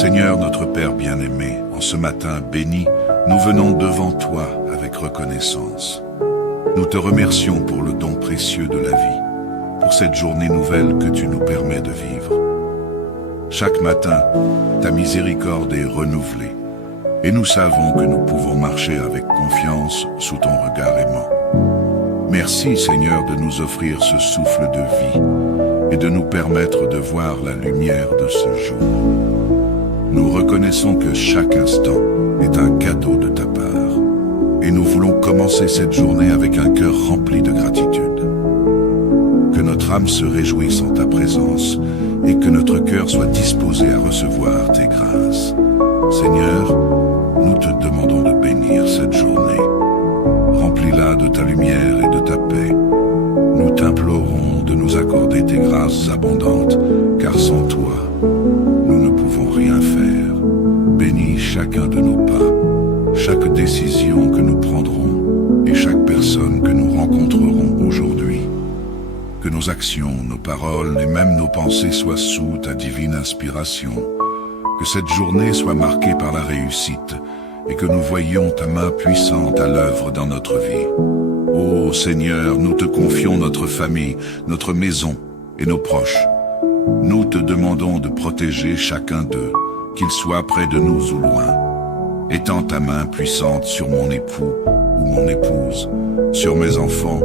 Seigneur notre Père bien-aimé, en ce matin béni, nous venons devant toi avec reconnaissance. Nous te remercions pour le don précieux de la vie, pour cette journée nouvelle que tu nous permets de vivre. Chaque matin, ta miséricorde est renouvelée, et nous savons que nous pouvons marcher avec confiance sous ton regard aimant. Merci Seigneur de nous offrir ce souffle de vie et de nous permettre de voir la lumière de ce jour. Nous reconnaissons que chaque instant est un cadeau de ta part, et nous voulons commencer cette journée avec un cœur rempli de gratitude. Que notre âme se réjouisse en ta présence et que notre cœur soit disposé à recevoir tes grâces. Seigneur, nous te demandons de bénir cette journée. Remplis-la de ta lumière et de ta paix. Nous t'implorons de nous accorder tes grâces abondantes, car sans toi, nous ne pouvons rien faire. Bénis chacun de nos pas, chaque décision que nous prendrons et chaque personne que nous rencontrerons aujourd'hui. Que nos actions, nos paroles et même nos pensées soient sous ta divine inspiration. Que cette journée soit marquée par la réussite et que nous voyions ta main puissante à l'œuvre dans notre vie. Ô Seigneur, nous te confions notre famille, notre maison et nos proches. Nous te demandons de protéger chacun d'eux, qu'ils soient près de nous ou loin. Étends ta main puissante sur mon époux ou mon épouse, sur mes enfants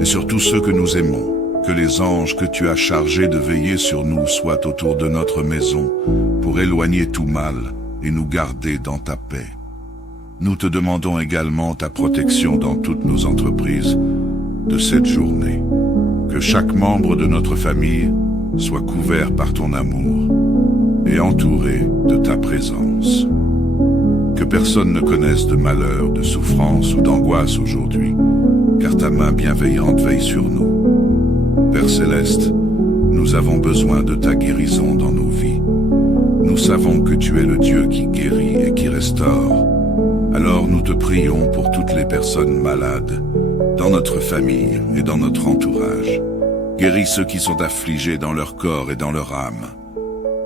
et sur tous ceux que nous aimons. Que les anges que tu as chargés de veiller sur nous soient autour de notre maison pour éloigner tout mal et nous garder dans ta paix. Nous te demandons également ta protection dans toutes nos entreprises de cette journée. Que chaque membre de notre famille soit couvert par ton amour et entouré de ta présence. Que personne ne connaisse de malheur, de souffrance ou d'angoisse aujourd'hui, car ta main bienveillante veille sur nous. Père Céleste, nous avons besoin de ta guérison dans nos vies. Nous savons que tu es le Dieu qui guérit et qui restaure. Alors nous te prions pour toutes les personnes malades, dans notre famille et dans notre entourage. Guéris ceux qui sont affligés dans leur corps et dans leur âme.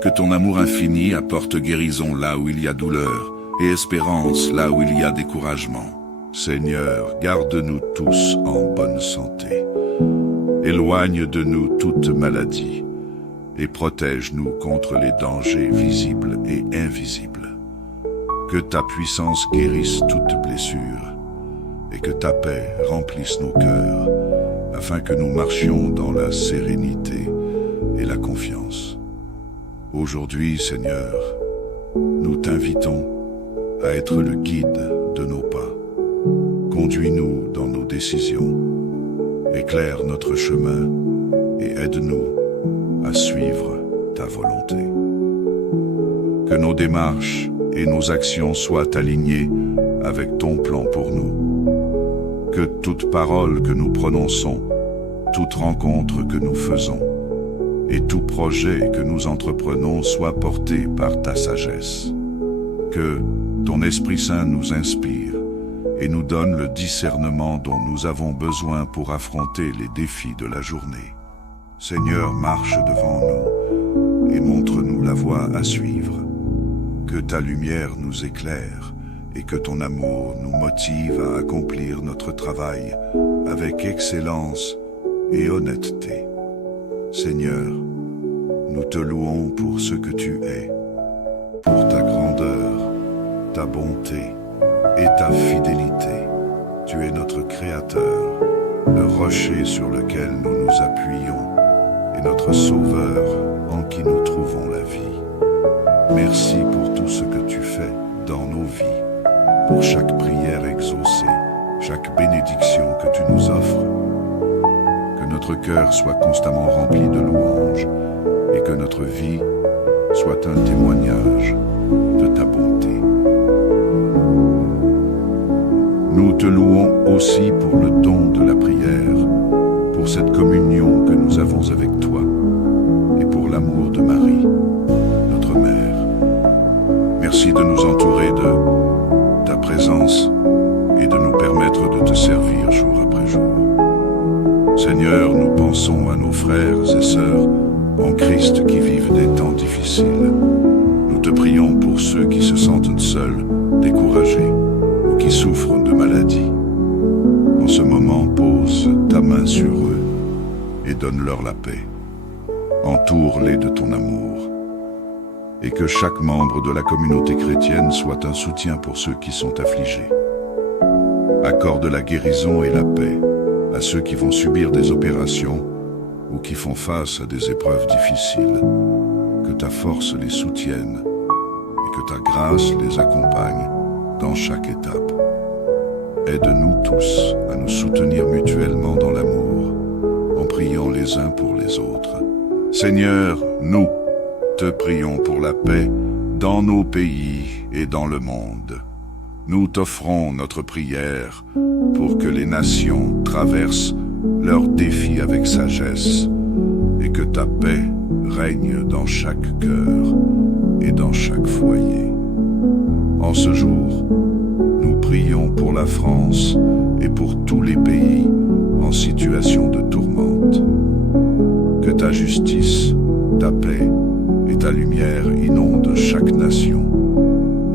Que ton amour infini apporte guérison là où il y a douleur et espérance là où il y a découragement. Seigneur, garde-nous tous en bonne santé. Éloigne de nous toute maladie et protège-nous contre les dangers visibles et invisibles. Que ta puissance guérisse toute blessure et que ta paix remplisse nos cœurs afin que nous marchions dans la sérénité et la confiance. Aujourd'hui, Seigneur, nous t'invitons à être le guide de nos pas. Conduis-nous dans nos décisions. Éclaire notre chemin et aide-nous à suivre ta volonté. Que nos démarches et nos actions soient alignées avec ton plan pour nous. Que toute parole que nous prononçons, toute rencontre que nous faisons et tout projet que nous entreprenons soit porté par ta sagesse. Que ton Esprit Saint nous inspire et nous donne le discernement dont nous avons besoin pour affronter les défis de la journée. Seigneur, marche devant nous et montre-nous la voie à suivre. Que ta lumière nous éclaire et que ton amour nous motive à accomplir notre travail avec excellence et honnêteté. Seigneur, nous te louons pour ce que tu es, pour ta grandeur, ta bonté et ta fidélité. Tu es notre Créateur, le rocher sur lequel nous nous appuyons et notre Sauveur en qui nous trouvons la vie. Merci pour tout ce que tu fais dans nos vies, pour chaque prière exaucée, chaque bénédiction que tu nous offres. Que notre cœur soit constamment rempli de louanges et que notre vie soit un témoignage de ta bonté. Nous te louons aussi pour le don de la prière, pour cette communion que nous avons avec toi et pour l'amour de Marie, notre mère. Merci de nous entourer de ta présence et de nous permettre de te servir jour après jour. Seigneur, nous pensons à nos frères et sœurs en Christ qui vivent des temps difficiles. Nous te prions pour ceux qui se sentent seuls, découragés ou qui souffrent de maladies. En ce moment, pose ta main sur eux et donne-leur la paix. Entoure-les de ton amour. Et que chaque membre de la communauté chrétienne soit un soutien pour ceux qui sont affligés. Accorde la guérison et la paix à ceux qui vont subir des opérations ou qui font face à des épreuves difficiles. Que ta force les soutienne et que ta grâce les accompagne dans chaque étape. Aide-nous tous à nous soutenir mutuellement dans l'amour, en priant les uns pour les autres. Seigneur, nous te prions pour la paix dans nos pays et dans le monde. Nous t'offrons notre prière pour que les nations traversent leurs défis avec sagesse et que ta paix règne dans chaque cœur et dans chaque foyer. En ce jour, nous prions pour la France et pour tous les pays en situation de tourmente. Que ta justice, ta paix et ta lumière inondent chaque nation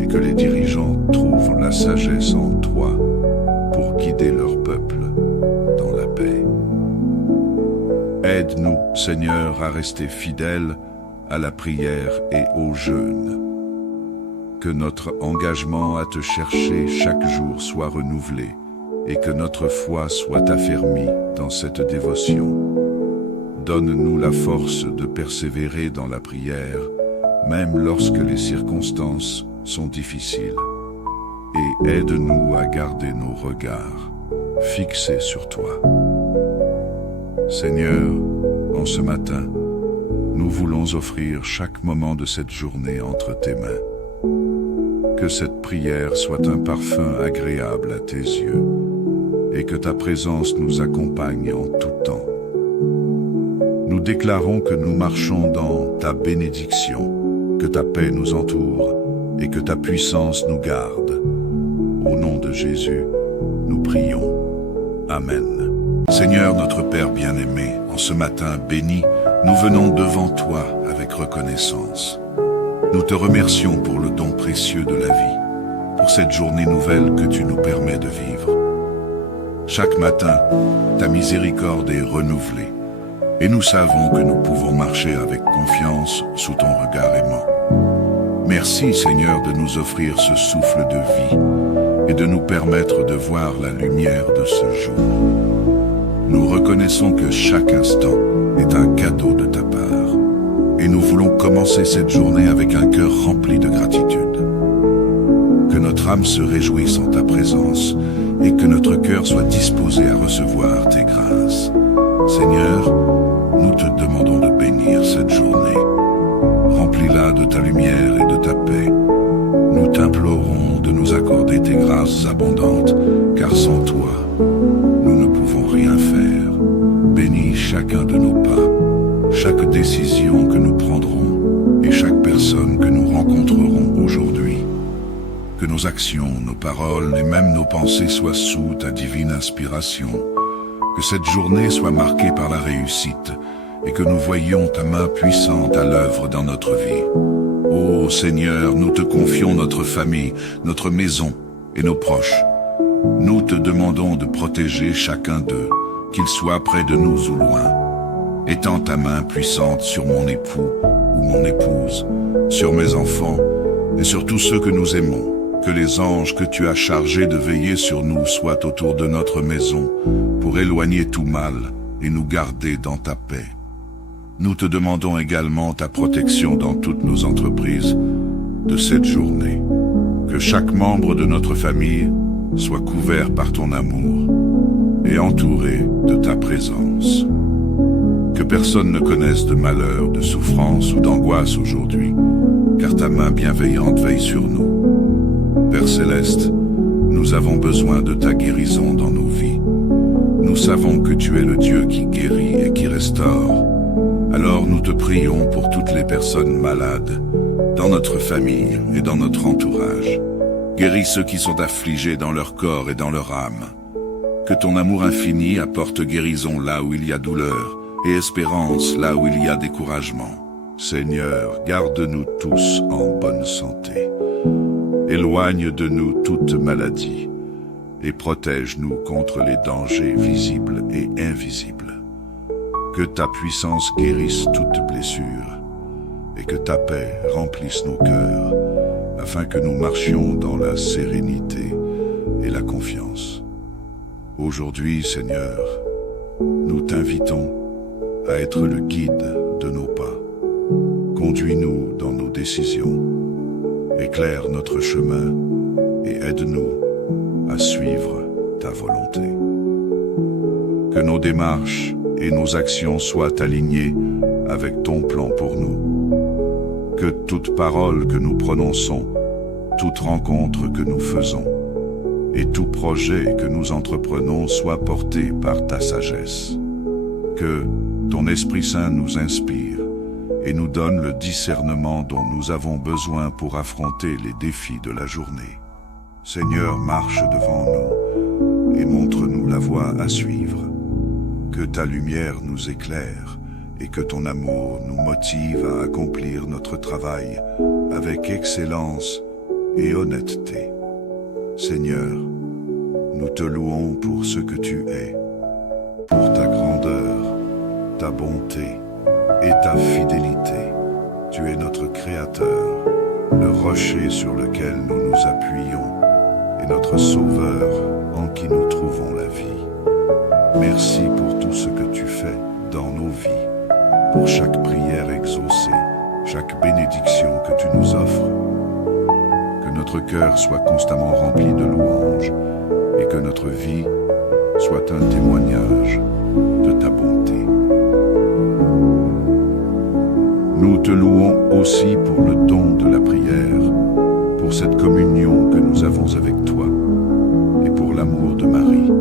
et que les dirigeants trouvent la sagesse en toi pour guider leur peuple dans la paix. Aide-nous, Seigneur, à rester fidèles à la prière et au jeûne. Que notre engagement à te chercher chaque jour soit renouvelé et que notre foi soit affermie dans cette dévotion. Donne-nous la force de persévérer dans la prière, même lorsque les circonstances sont difficiles. Et aide-nous à garder nos regards fixés sur toi. Seigneur, en ce matin, nous voulons offrir chaque moment de cette journée entre tes mains. Que cette prière soit un parfum agréable à tes yeux et que ta présence nous accompagne en tout temps. Nous déclarons que nous marchons dans ta bénédiction, que ta paix nous entoure et que ta puissance nous garde. Au nom de Jésus, nous prions. Amen. Seigneur notre Père bien-aimé, en ce matin béni, nous venons devant toi avec reconnaissance. Nous te remercions pour le don précieux de la vie, pour cette journée nouvelle que tu nous permets de vivre. Chaque matin, ta miséricorde est renouvelée, et nous savons que nous pouvons marcher avec confiance sous ton regard aimant. Merci Seigneur de nous offrir ce souffle de vie et de nous permettre de voir la lumière de ce jour. Nous reconnaissons que chaque instant est un cadeau de ta part. Et nous voulons commencer cette journée avec un cœur rempli de gratitude. Que notre âme se réjouisse en ta présence et que notre cœur soit disposé à recevoir tes grâces. Seigneur, nous te demandons de bénir cette journée. Remplis-la de ta lumière et de ta paix. Nous t'implorons de nous accorder tes grâces abondantes, car sans toi, nous ne pouvons rien faire. Bénis chacun de nos pas, chaque décision que nous prendrons et chaque personne que nous rencontrerons aujourd'hui. Que nos actions, nos paroles et même nos pensées soient sous ta divine inspiration. Que cette journée soit marquée par la réussite et que nous voyions ta main puissante à l'œuvre dans notre vie. Ô Seigneur, nous te confions notre famille, notre maison et nos proches. Nous te demandons de protéger chacun d'eux, qu'ils soient près de nous ou loin. Étends ta main puissante sur mon époux ou mon épouse, sur mes enfants et sur tous ceux que nous aimons. Que les anges que tu as chargés de veiller sur nous soient autour de notre maison pour éloigner tout mal et nous garder dans ta paix. Nous te demandons également ta protection dans toutes nos entreprises de cette journée. Que chaque membre de notre famille soit couvert par ton amour et entouré de ta présence. Que personne ne connaisse de malheur, de souffrance ou d'angoisse aujourd'hui, car ta main bienveillante veille sur nous. Père Céleste, nous avons besoin de ta guérison dans nos vies. Nous savons que tu es le Dieu qui guérit et qui restaure. Alors nous te prions pour toutes les personnes malades, dans notre famille et dans notre entourage. Guéris ceux qui sont affligés dans leur corps et dans leur âme. Que ton amour infini apporte guérison là où il y a douleur et espérance là où il y a découragement. Seigneur, garde-nous tous en bonne santé. Éloigne de nous toute maladie et protège-nous contre les dangers visibles et invisibles. Que ta puissance guérisse toute blessure et que ta paix remplisse nos cœurs, afin que nous marchions dans la sérénité et la confiance. Aujourd'hui, Seigneur, nous t'invitons à être le guide de nos pas. Conduis-nous dans nos décisions, éclaire notre chemin et aide-nous à suivre ta volonté. Que nos démarches et nos actions soient alignées avec ton plan pour nous. Que toute parole que nous prononçons, toute rencontre que nous faisons et tout projet que nous entreprenons soit porté par ta sagesse. Que ton Esprit Saint nous inspire et nous donne le discernement dont nous avons besoin pour affronter les défis de la journée. Seigneur, marche devant nous et montre-nous la voie à suivre. Que ta lumière nous éclaire et que ton amour nous motive à accomplir notre travail avec excellence et honnêteté. Seigneur, nous te louons pour ce que tu es, pour ta grandeur, ta bonté et ta fidélité. Tu es notre Créateur, le rocher sur lequel nous nous appuyons et notre Sauveur en qui nous trouvons la vie. Merci pour tout ce que tu fais dans nos vies, pour chaque prière exaucée, chaque bénédiction que tu nous offres. Que notre cœur soit constamment rempli de louanges et que notre vie soit un témoignage de ta bonté. Nous te louons aussi pour le don de la prière, pour cette communion que nous avons avec toi et pour l'amour de Marie,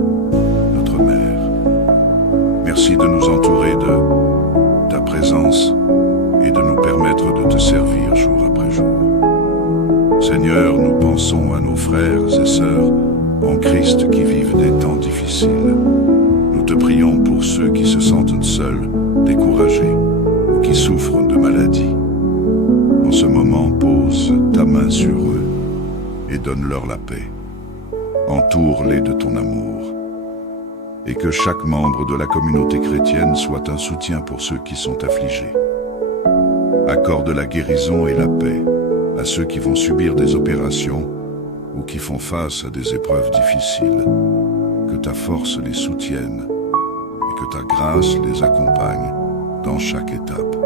notre mère. Merci de nous entourer de ta présence et de nous permettre de te servir jour après jour. Seigneur, nous pensons à nos frères et sœurs en Christ qui vivent des temps difficiles. Nous te prions pour ceux qui se sentent seuls, découragés ou qui souffrent de maladies. En ce moment, pose ta main sur eux et donne-leur la paix. Entoure-les de ton amour. Et que chaque membre de la communauté chrétienne soit un soutien pour ceux qui sont affligés. Accorde la guérison et la paix à ceux qui vont subir des opérations ou qui font face à des épreuves difficiles. Que ta force les soutienne et que ta grâce les accompagne dans chaque étape.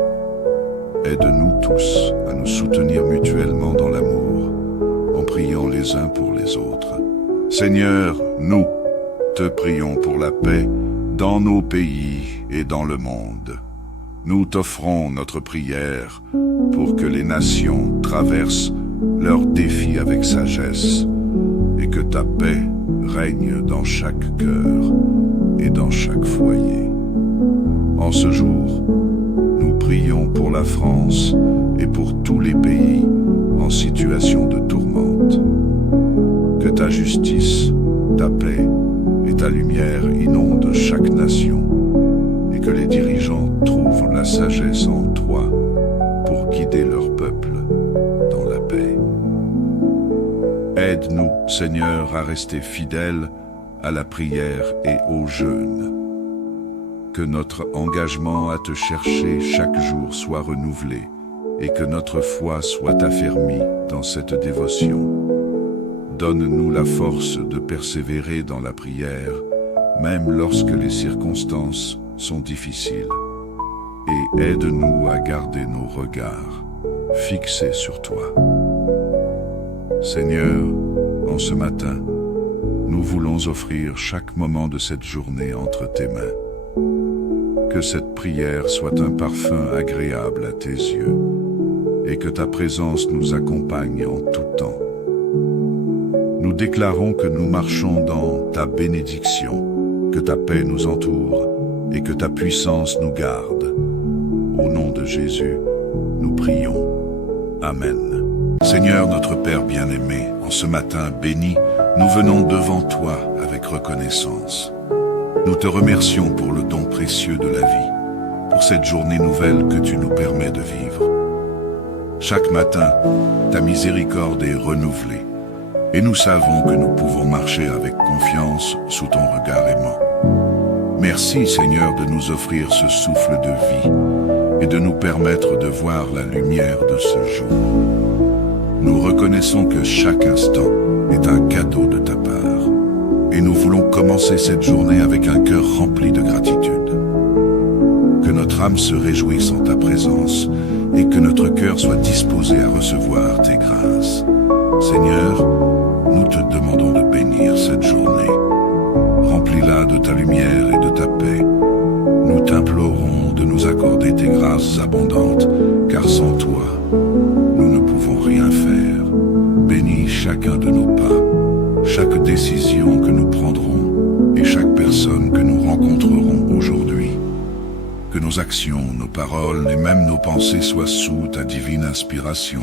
Aide-nous tous à nous soutenir mutuellement dans l'amour, en priant les uns pour les autres. Seigneur, nous te prions pour la paix dans nos pays et dans le monde. Nous t'offrons notre prière pour que les nations traversent leurs défis avec sagesse et que ta paix règne dans chaque cœur et dans chaque foyer. En ce jour, nous prions pour la France et pour tous les pays en situation de tourmente. Que ta justice, ta paix et ta lumière inondent chaque nation et que les dirigeants trouvent la sagesse en toi pour guider leur peuple dans la paix. Aide-nous, Seigneur, à rester fidèles à la prière et au jeûne. Que notre engagement à te chercher chaque jour soit renouvelé et que notre foi soit affermie dans cette dévotion. Donne-nous la force de persévérer dans la prière, même lorsque les circonstances sont difficiles. Et aide-nous à garder nos regards fixés sur toi. Seigneur, en ce matin, nous voulons offrir chaque moment de cette journée entre tes mains. Que cette prière soit un parfum agréable à tes yeux et que ta présence nous accompagne en tout temps. Nous déclarons que nous marchons dans ta bénédiction, que ta paix nous entoure et que ta puissance nous garde. Au nom de Jésus, nous prions. Amen. Seigneur notre Père bien-aimé, en ce matin béni, nous venons devant toi avec reconnaissance. Nous te remercions pour le don précieux de la vie, pour pour cette journée nouvelle que tu nous permets de vivre. Chaque matin, ta miséricorde est renouvelée, et nous savons que nous pouvons marcher avec confiance sous ton regard aimant. Merci Seigneur de nous offrir ce souffle de vie et de nous permettre de voir la lumière de ce jour. Nous reconnaissons que chaque instant est un cadeau de ta part, et nous voulons commencer cette journée avec un cœur rempli de gratitude. Que notre âme se réjouisse en ta présence et que notre cœur soit disposé à recevoir tes grâces. Seigneur, nous te demandons de bénir cette journée. Remplis-la de ta lumière et de ta paix. Nous t'implorons de nous accorder tes grâces abondantes, car sans toi, nous ne pouvons rien faire. Bénis chacun de nos pas, chaque décision que nous prendrons et chaque personne que nous rencontrerons aujourd'hui. Que nos actions, nos paroles et même nos pensées soient sous ta divine inspiration.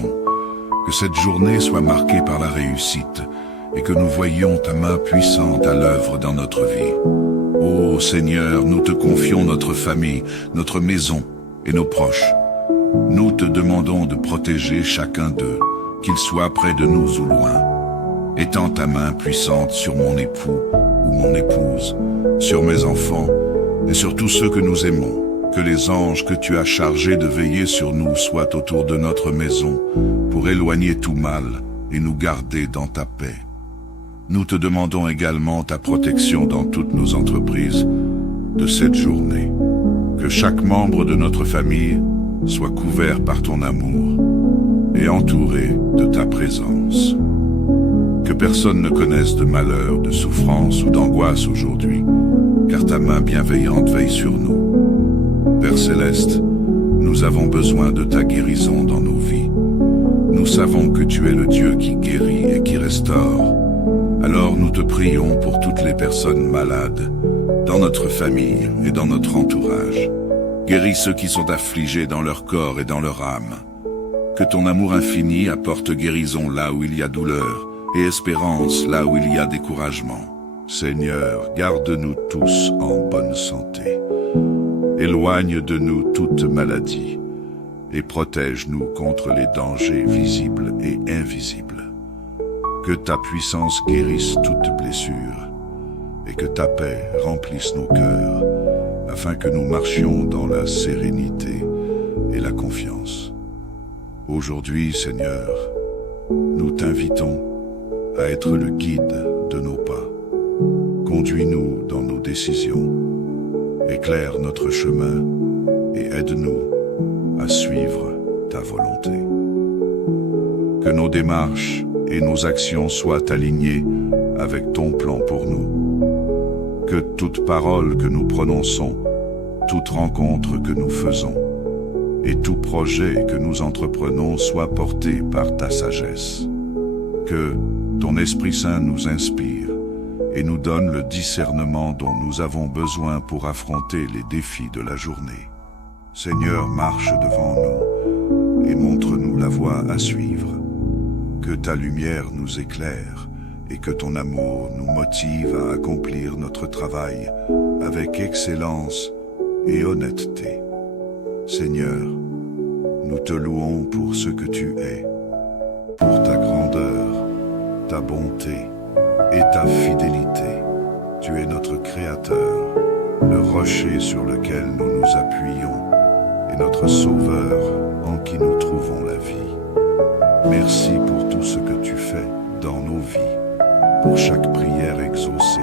Que cette journée soit marquée par la réussite et que nous voyions ta main puissante à l'œuvre dans notre vie. Ô Seigneur, nous te confions notre famille, notre maison et nos proches. Nous te demandons de protéger chacun d'eux, qu'ils soient près de nous ou loin. Étends ta main puissante sur mon époux ou mon épouse, sur mes enfants et sur tous ceux que nous aimons. Que les anges que tu as chargés de veiller sur nous soient autour de notre maison pour éloigner tout mal et nous garder dans ta paix. Nous te demandons également ta protection dans toutes nos entreprises de cette journée. Que chaque membre de notre famille soit couvert par ton amour et entouré de ta présence. Que personne ne connaisse de malheur, de souffrance ou d'angoisse aujourd'hui, car ta main bienveillante veille sur nous. Père Céleste, nous avons besoin de ta guérison dans nos vies. Nous savons que tu es le Dieu qui guérit et qui restaure. Alors nous te prions pour toutes les personnes malades, dans notre famille et dans notre entourage. Guéris ceux qui sont affligés dans leur corps et dans leur âme. Que ton amour infini apporte guérison là où il y a douleur et espérance là où il y a découragement. Seigneur, garde-nous tous en bonne santé. Éloigne de nous toute maladie et protège-nous contre les dangers visibles et invisibles. Que ta puissance guérisse toute blessure et que ta paix remplisse nos cœurs afin que nous marchions dans la sérénité et la confiance. Aujourd'hui, Seigneur, nous t'invitons à être le guide de nos pas. Conduis-nous dans nos décisions. Éclaire notre chemin et aide-nous à suivre ta volonté. Que nos démarches et nos actions soient alignées avec ton plan pour nous. Que toute parole que nous prononçons, toute rencontre que nous faisons et tout projet que nous entreprenons soit porté par ta sagesse. Que ton Esprit Saint nous inspire et nous donne le discernement dont nous avons besoin pour affronter les défis de la journée. Seigneur, marche devant nous et montre-nous la voie à suivre. Que ta lumière nous éclaire et que ton amour nous motive à accomplir notre travail avec excellence et honnêteté. Seigneur, nous te louons pour ce que tu es, pour ta grandeur, ta bonté et ta fidélité. Tu es notre Créateur, le rocher sur lequel nous nous appuyons et notre Sauveur en qui nous trouvons la vie. Merci pour tout ce que tu fais dans nos vies, pour chaque prière exaucée,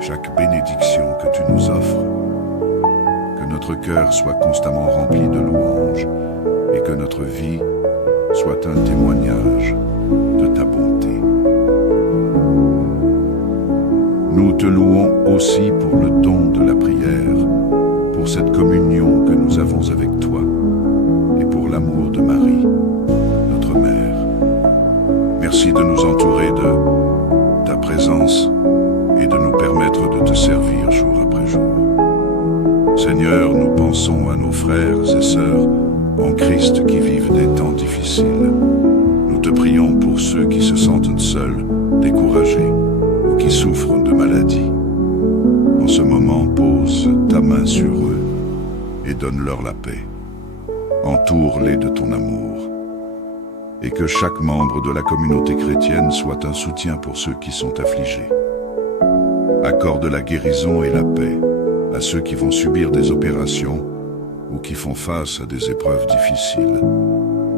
chaque bénédiction que tu nous offres. Que notre cœur soit constamment rempli de louanges et que notre vie soit un témoignage de ta bonté. Nous te louons aussi pour le don de la prière, pour cette communion que nous avons avec toi et pour l'amour de Marie, notre mère. Merci de nous entourer de ta présence et de nous permettre de te servir jour après jour. Seigneur, nous pensons à nos frères et sœurs en Christ qui vivent des temps difficiles. Nous te prions pour ceux qui se sentent seuls, découragés ou qui souffrent de maladies. En ce moment, pose ta main sur eux et donne-leur la paix. Entoure-les de ton amour. Et que chaque membre de la communauté chrétienne soit un soutien pour ceux qui sont affligés. Accorde la guérison et la paix à ceux qui vont subir des opérations ou qui font face à des épreuves difficiles.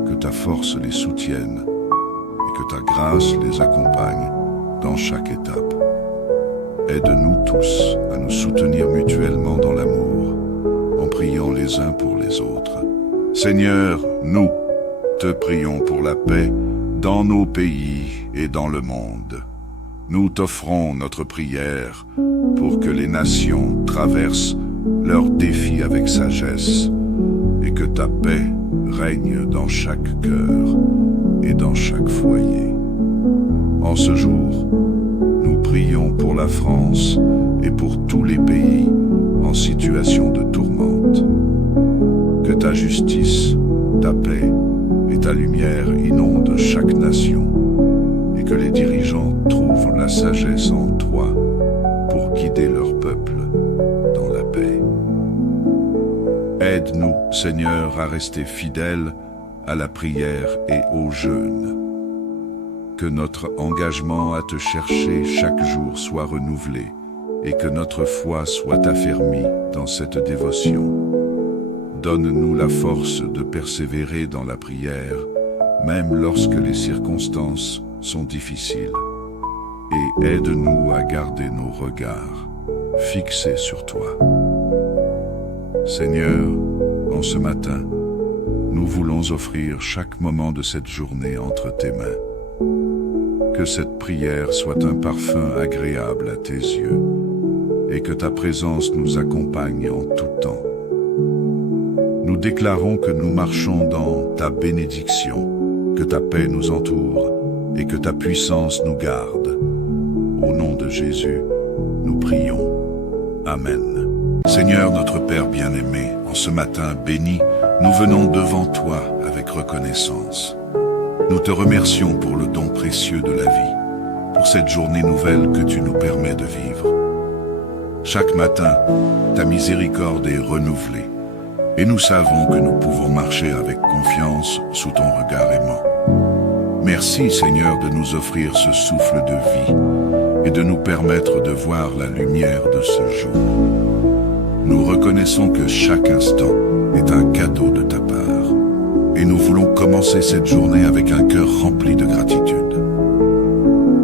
Que ta force les soutienne et que ta grâce les accompagne dans chaque étape. Aide-nous tous à nous soutenir mutuellement dans l'amour, en priant les uns pour les autres. Seigneur, nous te prions pour la paix dans nos pays et dans le monde. Nous t'offrons notre prière pour que les nations traversent leurs défis avec sagesse et que ta paix règne dans chaque cœur et dans chaque foyer. En ce jour, nous prions pour la France et pour tous les pays en situation de tourmente. Que ta justice, ta paix et ta lumière inondent chaque nation et que les dirigeants trouvent la sagesse en toi pour guider leur peuple dans la paix. Aide-nous, Seigneur, à rester fidèles à la prière et au jeûne. Que notre engagement à te chercher chaque jour soit renouvelé et que notre foi soit affermie dans cette dévotion. Donne-nous la force de persévérer dans la prière, même lorsque les circonstances sont difficiles. Et aide-nous à garder nos regards fixés sur toi. Seigneur, en ce matin, nous voulons offrir chaque moment de cette journée entre tes mains. Que cette prière soit un parfum agréable à tes yeux et que ta présence nous accompagne en tout temps. Nous déclarons que nous marchons dans ta bénédiction, que ta paix nous entoure et que ta puissance nous garde. Au nom de Jésus, nous prions. Amen. Seigneur notre Père bien-aimé, en ce matin béni, nous venons devant toi avec reconnaissance. Nous te remercions pour le don précieux de la vie, pour cette journée nouvelle que tu nous permets de vivre. Chaque matin, ta miséricorde est renouvelée, et nous savons que nous pouvons marcher avec confiance sous ton regard aimant. Merci Seigneur de nous offrir ce souffle de vie et de nous permettre de voir la lumière de ce jour. Nous reconnaissons que chaque instant est un cadeau de ta part. Et nous voulons commencer cette journée avec un cœur rempli de gratitude.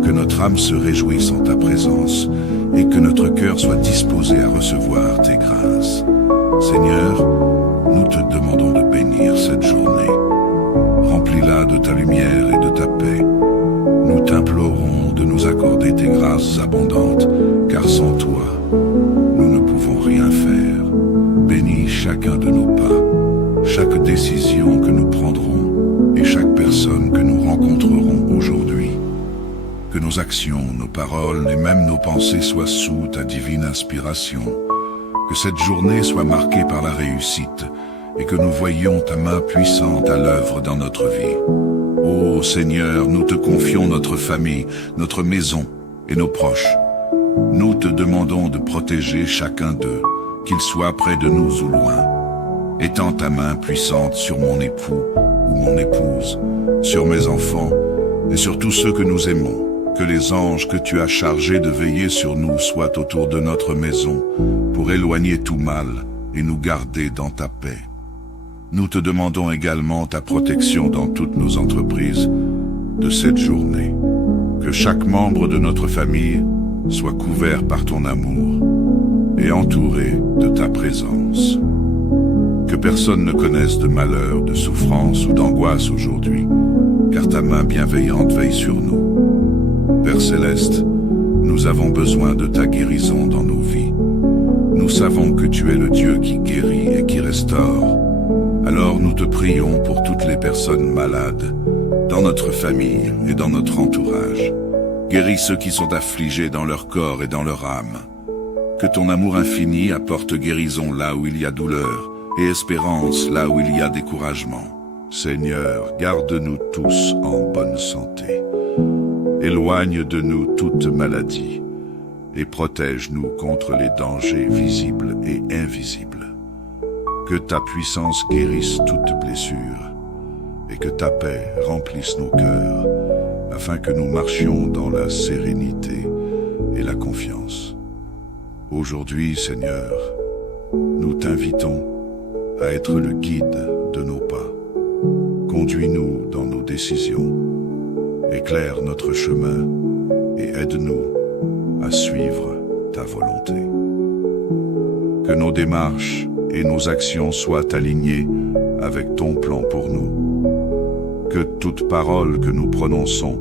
Que notre âme se réjouisse en ta présence et que notre cœur soit disposé à recevoir tes grâces. Seigneur, nous te demandons de bénir cette journée. Remplis-la de ta lumière et de ta paix. Nous t'implorons de nous accorder tes grâces abondantes, car sans toi, nous ne pouvons rien faire. Bénis chacun de nos pas, chaque décision que nous prendrons et chaque personne que nous rencontrerons aujourd'hui. Que nos actions, nos paroles et même nos pensées soient sous ta divine inspiration. Que cette journée soit marquée par la réussite et que nous voyions ta main puissante à l'œuvre dans notre vie. Ô Seigneur, nous te confions notre famille, notre maison et nos proches. Nous te demandons de protéger chacun d'eux, qu'ils soient près de nous ou loin. Étends ta main puissante sur mon époux ou mon épouse, sur mes enfants et sur tous ceux que nous aimons. Que les anges que tu as chargés de veiller sur nous soient autour de notre maison pour éloigner tout mal et nous garder dans ta paix. Nous te demandons également ta protection dans toutes nos entreprises de cette journée. Que chaque membre de notre famille soit couvert par ton amour et entouré de ta présence. Que personne ne connaisse de malheur, de souffrance ou d'angoisse aujourd'hui, car ta main bienveillante veille sur nous. Père Céleste, nous avons besoin de ta guérison dans nos vies. Nous savons que tu es le Dieu qui guérit et qui restaure. Alors nous te prions pour toutes les personnes malades, dans notre famille et dans notre entourage. Guéris ceux qui sont affligés dans leur corps et dans leur âme. Que ton amour infini apporte guérison là où il y a douleur et espérance là où il y a découragement. Seigneur, garde-nous tous en bonne santé. Éloigne de nous toute maladie et protège-nous contre les dangers visibles et invisibles. Que ta puissance guérisse toute blessure et que ta paix remplisse nos cœurs, afin que nous marchions dans la sérénité et la confiance. Aujourd'hui, Seigneur, nous t'invitons à être le guide de nos pas. Conduis-nous dans nos décisions, éclaire notre chemin et aide-nous à suivre ta volonté. Que nos démarches et nos actions soient alignées avec ton plan pour nous. Que toute parole que nous prononçons,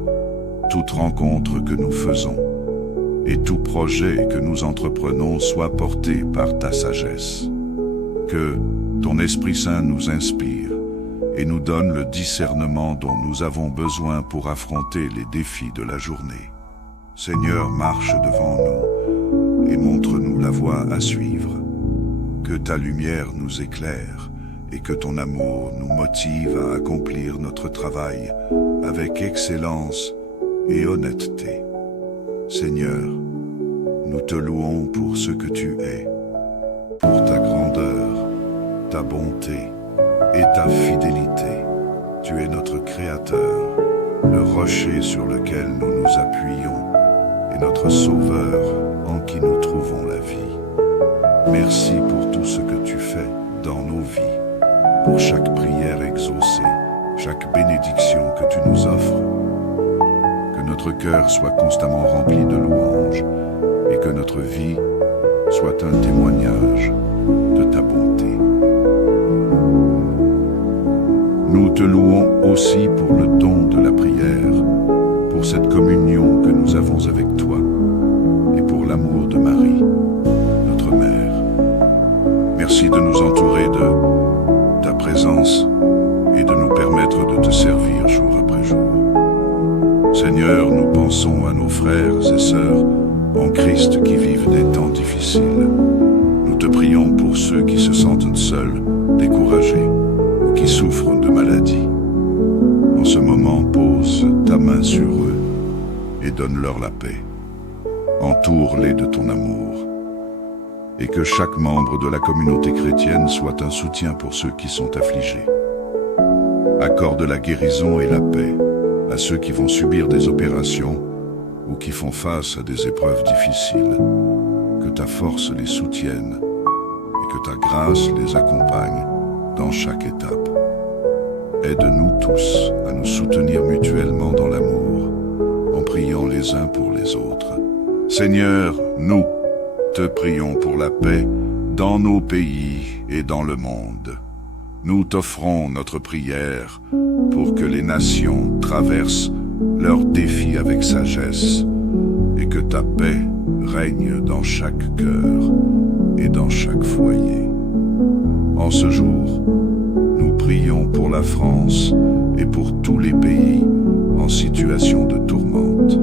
toute rencontre que nous faisons et tout projet que nous entreprenons soit porté par ta sagesse. Que ton Esprit Saint nous inspire et nous donne le discernement dont nous avons besoin pour affronter les défis de la journée. Seigneur, marche devant nous et montre-nous la voie à suivre. Que ta lumière nous éclaire et que ton amour nous motive à accomplir notre travail avec excellence et honnêteté. Seigneur, nous te louons pour ce que tu es, pour ta grandeur, ta bonté et ta fidélité. Tu es notre Créateur, le rocher sur lequel nous nous appuyons et notre Sauveur en qui nous trouvons la vie. Merci pour tout ce que tu fais dans nos vies, pour chaque prière exaucée, chaque bénédiction que tu nous offres. Que notre cœur soit constamment rempli de louanges et que notre vie soit un témoignage de ta bonté. Nous te louons aussi pour le don de la prière, pour cette communion que nous avons avec toi et pour l'amour de Marie, notre mère. Merci de nous entourer de ta présence et de nous permettre de te servir jour après jour. Seigneur, nous pensons à nos frères et sœurs en Christ qui vivent des temps difficiles. Nous te prions pour ceux qui se sentent seuls, découragés ou qui souffrent de maladies. En ce moment, pose ta main sur eux et donne-leur la paix. Entoure-les de ton amour. Et que chaque membre de la communauté chrétienne soit un soutien pour ceux qui sont affligés. Accorde la guérison et la paix à ceux qui vont subir des opérations ou qui font face à des épreuves difficiles. Que ta force les soutienne et que ta grâce les accompagne dans chaque étape. Aide-nous tous à nous soutenir mutuellement dans l'amour, en priant les uns pour les autres. Seigneur, nous te prions pour la paix dans nos pays et dans le monde. Nous t'offrons notre prière pour que les nations traversent leurs défis avec sagesse et que ta paix règne dans chaque cœur et dans chaque foyer. En ce jour, nous prions pour la France et pour tous les pays en situation de tourmente.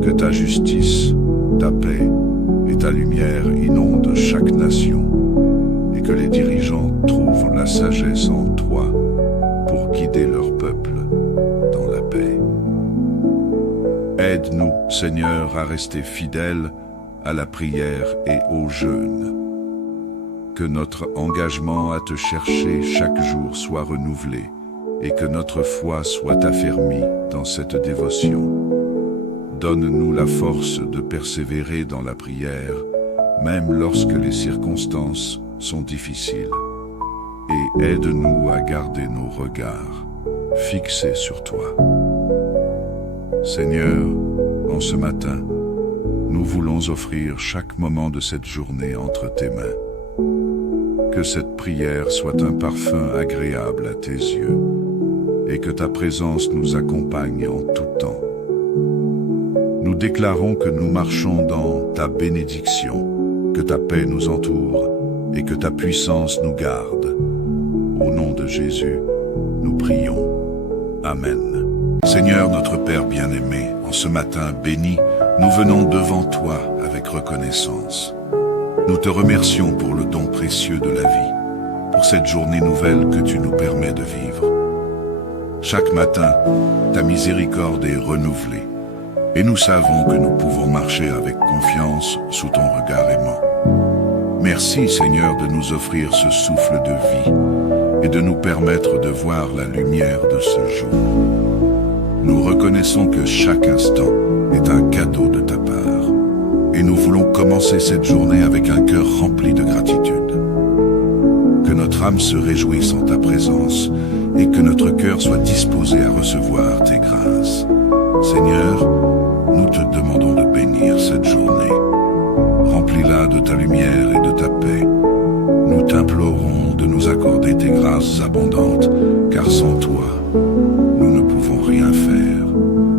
Que ta justice, ta paix et ta lumière inonde chaque nation, et que les dirigeants trouvent la sagesse en toi pour guider leur peuple dans la paix. Aide-nous, Seigneur, à rester fidèles à la prière et au jeûne. Que notre engagement à te chercher chaque jour soit renouvelé et que notre foi soit affermie dans cette dévotion. Donne-nous la force de persévérer dans la prière, même lorsque les circonstances sont difficiles. Et aide-nous à garder nos regards fixés sur toi. Seigneur, en ce matin, nous voulons offrir chaque moment de cette journée entre tes mains. Que cette prière soit un parfum agréable à tes yeux et que ta présence nous accompagne en tout temps. Nous déclarons que nous marchons dans ta bénédiction, que ta paix nous entoure et que ta puissance nous garde. Au nom de Jésus, nous prions. Amen. Seigneur notre Père bien-aimé, en ce matin béni, nous venons devant toi avec reconnaissance. Nous te remercions pour le don précieux de la vie, pour cette journée nouvelle que tu nous permets de vivre. Chaque matin, ta miséricorde est renouvelée. Et nous savons que nous pouvons marcher avec confiance sous ton regard aimant. Merci Seigneur de nous offrir ce souffle de vie et de nous permettre de voir la lumière de ce jour. Nous reconnaissons que chaque instant est un cadeau de ta part et nous voulons commencer cette journée avec un cœur rempli de gratitude. Que notre âme se réjouisse en ta présence et que notre cœur soit disposé à recevoir tes grâces. Seigneur, nous te demandons de bénir cette journée. Remplis-la de ta lumière et de ta paix. Nous t'implorons de nous accorder tes grâces abondantes, car sans toi, nous ne pouvons rien faire.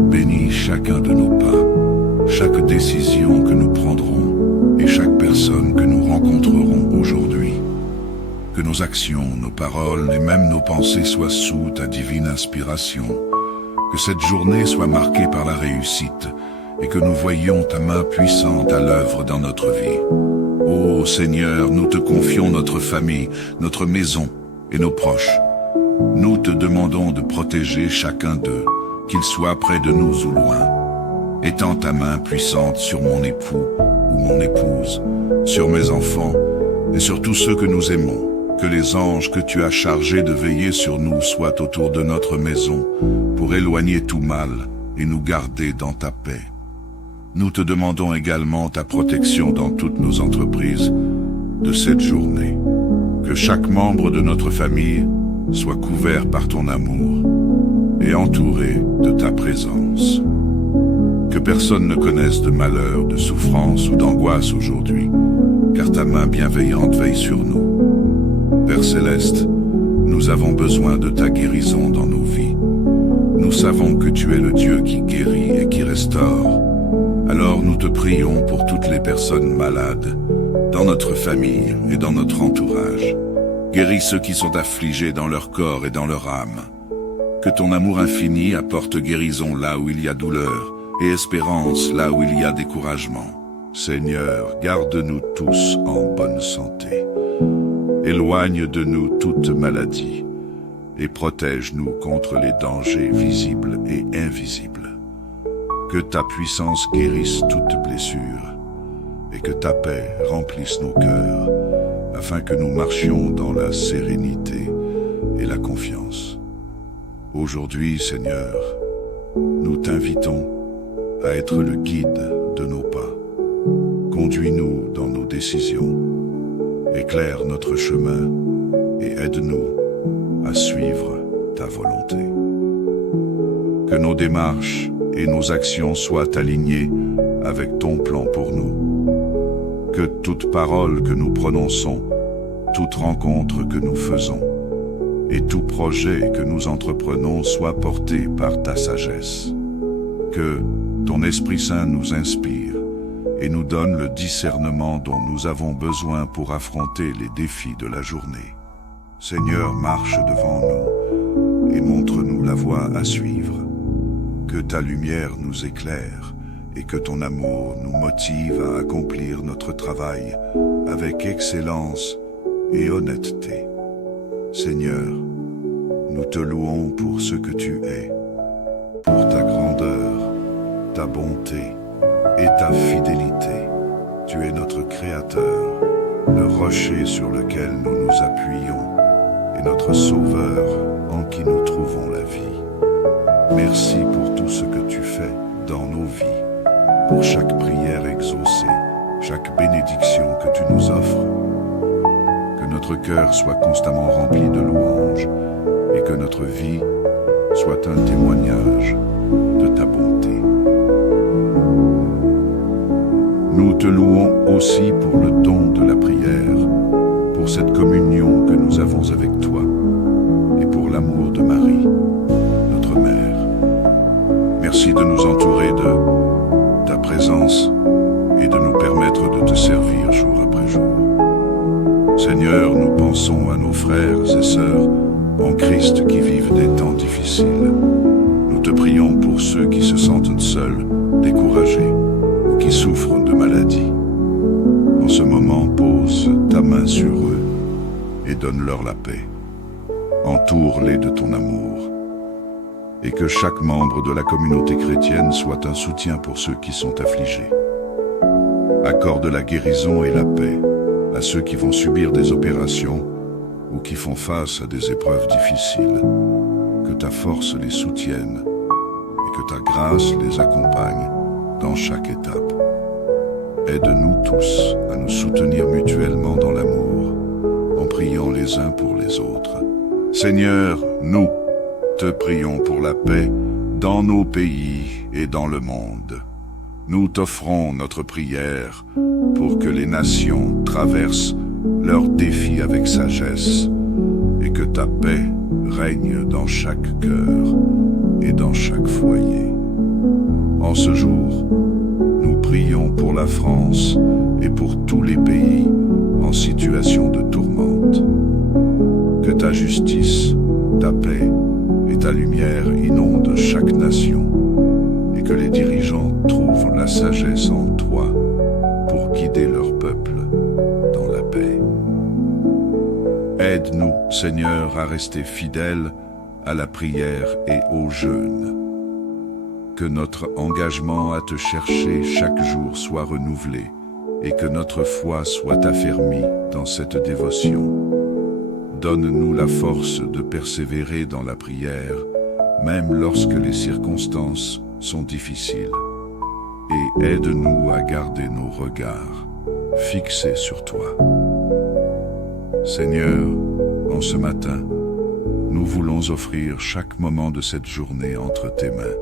Bénis chacun de nos pas, chaque décision que nous prendrons et chaque personne que nous rencontrerons aujourd'hui. Que nos actions, nos paroles et même nos pensées soient sous ta divine inspiration. Que cette journée soit marquée par la réussite et que nous voyions ta main puissante à l'œuvre dans notre vie. Ô Seigneur, nous te confions notre famille, notre maison et nos proches. Nous te demandons de protéger chacun d'eux, qu'ils soient près de nous ou loin. Étends ta main puissante sur mon époux ou mon épouse, sur mes enfants et sur tous ceux que nous aimons. Que les anges que tu as chargés de veiller sur nous soient autour de notre maison pour éloigner tout mal et nous garder dans ta paix. Nous te demandons également ta protection dans toutes nos entreprises de cette journée. Que chaque membre de notre famille soit couvert par ton amour et entouré de ta présence. Que personne ne connaisse de malheur, de souffrance ou d'angoisse aujourd'hui, car ta main bienveillante veille sur nous. Père Céleste, nous avons besoin de ta guérison dans nos vies. Nous savons que tu es le Dieu qui guérit et qui restaure. Alors nous te prions pour toutes les personnes malades, dans notre famille et dans notre entourage. Guéris ceux qui sont affligés dans leur corps et dans leur âme. Que ton amour infini apporte guérison là où il y a douleur et espérance là où il y a découragement. Seigneur, garde-nous tous en bonne santé. Éloigne de nous toute maladie et protège-nous contre les dangers visibles et invisibles. Que ta puissance guérisse toute blessure et que ta paix remplisse nos cœurs afin que nous marchions dans la sérénité et la confiance. Aujourd'hui, Seigneur, nous t'invitons à être le guide de nos pas. Conduis-nous dans nos décisions. Éclaire notre chemin et aide-nous à suivre ta volonté. Que nos démarches et nos actions soient alignées avec ton plan pour nous. Que toute parole que nous prononçons, toute rencontre que nous faisons et tout projet que nous entreprenons soit porté par ta sagesse. Que ton Esprit Saint nous inspire et nous donne le discernement dont nous avons besoin pour affronter les défis de la journée. Seigneur, marche devant nous et montre-nous la voie à suivre. Que ta lumière nous éclaire et que ton amour nous motive à accomplir notre travail avec excellence et honnêteté. Seigneur, nous te louons pour ce que tu es, pour ta grandeur, ta bonté et ta fidélité. Tu es notre Créateur, le rocher sur lequel nous nous appuyons et notre Sauveur en qui nous trouvons la vie. Merci pour tout ce que tu fais dans nos vies, pour chaque prière exaucée, chaque bénédiction que tu nous offres. Que notre cœur soit constamment rempli de louanges et que notre vie soit un témoignage de ta bonté. Nous te louons aussi pour le don de la prière, pour cette communion que nous avons avec toi et pour l'amour de Marie, notre mère. Merci de nous entourer de ta présence et de nous permettre de te servir jour après jour. Seigneur, nous pensons à nos frères et sœurs en Christ qui vivent des temps difficiles. Nous te prions pour ceux qui se sentent seuls, découragés ou qui souffrent de maladies. En ce moment, pose ta main sur eux et donne-leur la paix. Entoure-les de ton amour. Et que chaque membre de la communauté chrétienne soit un soutien pour ceux qui sont affligés. Accorde la guérison et la paix à ceux qui vont subir des opérations ou qui font face à des épreuves difficiles. Que ta force les soutienne et que ta grâce les accompagne dans chaque étape. Aide-nous tous à nous soutenir mutuellement dans l'amour, en priant les uns pour les autres. Seigneur, nous te prions pour la paix dans nos pays et dans le monde. Nous t'offrons notre prière pour que les nations traversent leurs défis avec sagesse et que ta paix règne dans chaque cœur et dans chaque foyer. En ce jour, nous prions pour la France et pour tous les pays en situation de tourmente. Que ta justice, ta paix et ta lumière inondent chaque nation et que les dirigeants trouvent la sagesse en toi pour guider leur peuple dans la paix. Aide-nous, Seigneur, à rester fidèles à la prière et au jeûne. Que notre engagement à te chercher chaque jour soit renouvelé et que notre foi soit affermie dans cette dévotion. Donne-nous la force de persévérer dans la prière, même lorsque les circonstances sont difficiles. Et aide-nous à garder nos regards fixés sur toi. Seigneur, en ce matin, nous voulons offrir chaque moment de cette journée entre tes mains.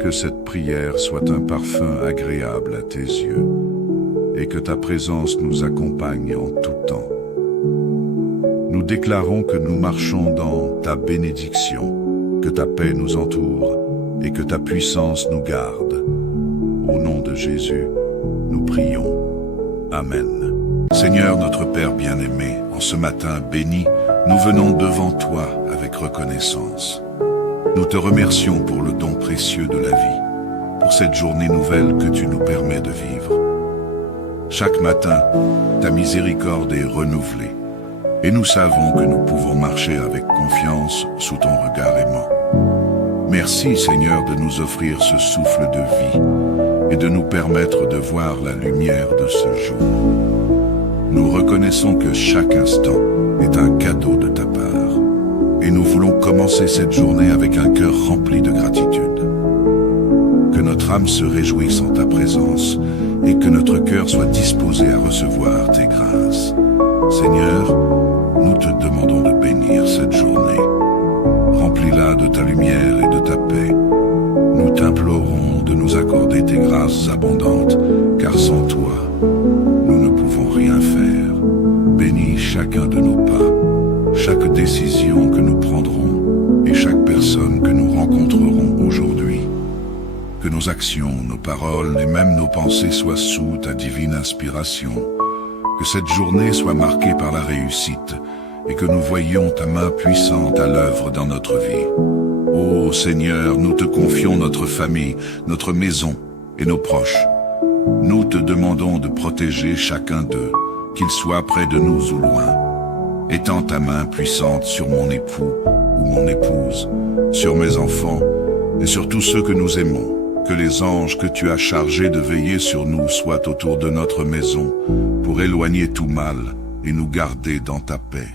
Que cette prière soit un parfum agréable à tes yeux et que ta présence nous accompagne en tout temps. Nous déclarons que nous marchons dans ta bénédiction, que ta paix nous entoure et que ta puissance nous garde. Au nom de Jésus, nous prions. Amen. Seigneur notre Père bien-aimé, en ce matin béni, nous venons devant toi avec reconnaissance. Nous te remercions pour le don précieux de la vie, pour cette journée nouvelle que tu nous permets de vivre. Chaque matin, ta miséricorde est renouvelée, et nous savons que nous pouvons marcher avec confiance sous ton regard aimant. Merci Seigneur de nous offrir ce souffle de vie et de nous permettre de voir la lumière de ce jour. Nous reconnaissons que chaque instant est un cadeau de ta part. Et nous voulons commencer cette journée avec un cœur rempli de gratitude. Que notre âme se réjouisse en ta présence et que notre cœur soit disposé à recevoir tes grâces. Seigneur, nous te demandons de bénir cette journée. Remplis-la de ta lumière et de ta paix. Nous t'implorons de nous accorder tes grâces abondantes, car sans toi, nous ne pouvons rien faire. Bénis chacun de nos pas, chaque décision que nous prendrons et chaque personne que nous rencontrerons aujourd'hui. Que nos actions, nos paroles et même nos pensées soient sous ta divine inspiration. Que cette journée soit marquée par la réussite et que nous voyions ta main puissante à l'œuvre dans notre vie. Ô Seigneur, nous te confions notre famille, notre maison et nos proches. Nous te demandons de protéger chacun d'eux, qu'ils soient près de nous ou loin. Étends ta main puissante sur mon époux ou mon épouse, sur mes enfants et sur tous ceux que nous aimons. Que les anges que tu as chargés de veiller sur nous soient autour de notre maison pour éloigner tout mal et nous garder dans ta paix.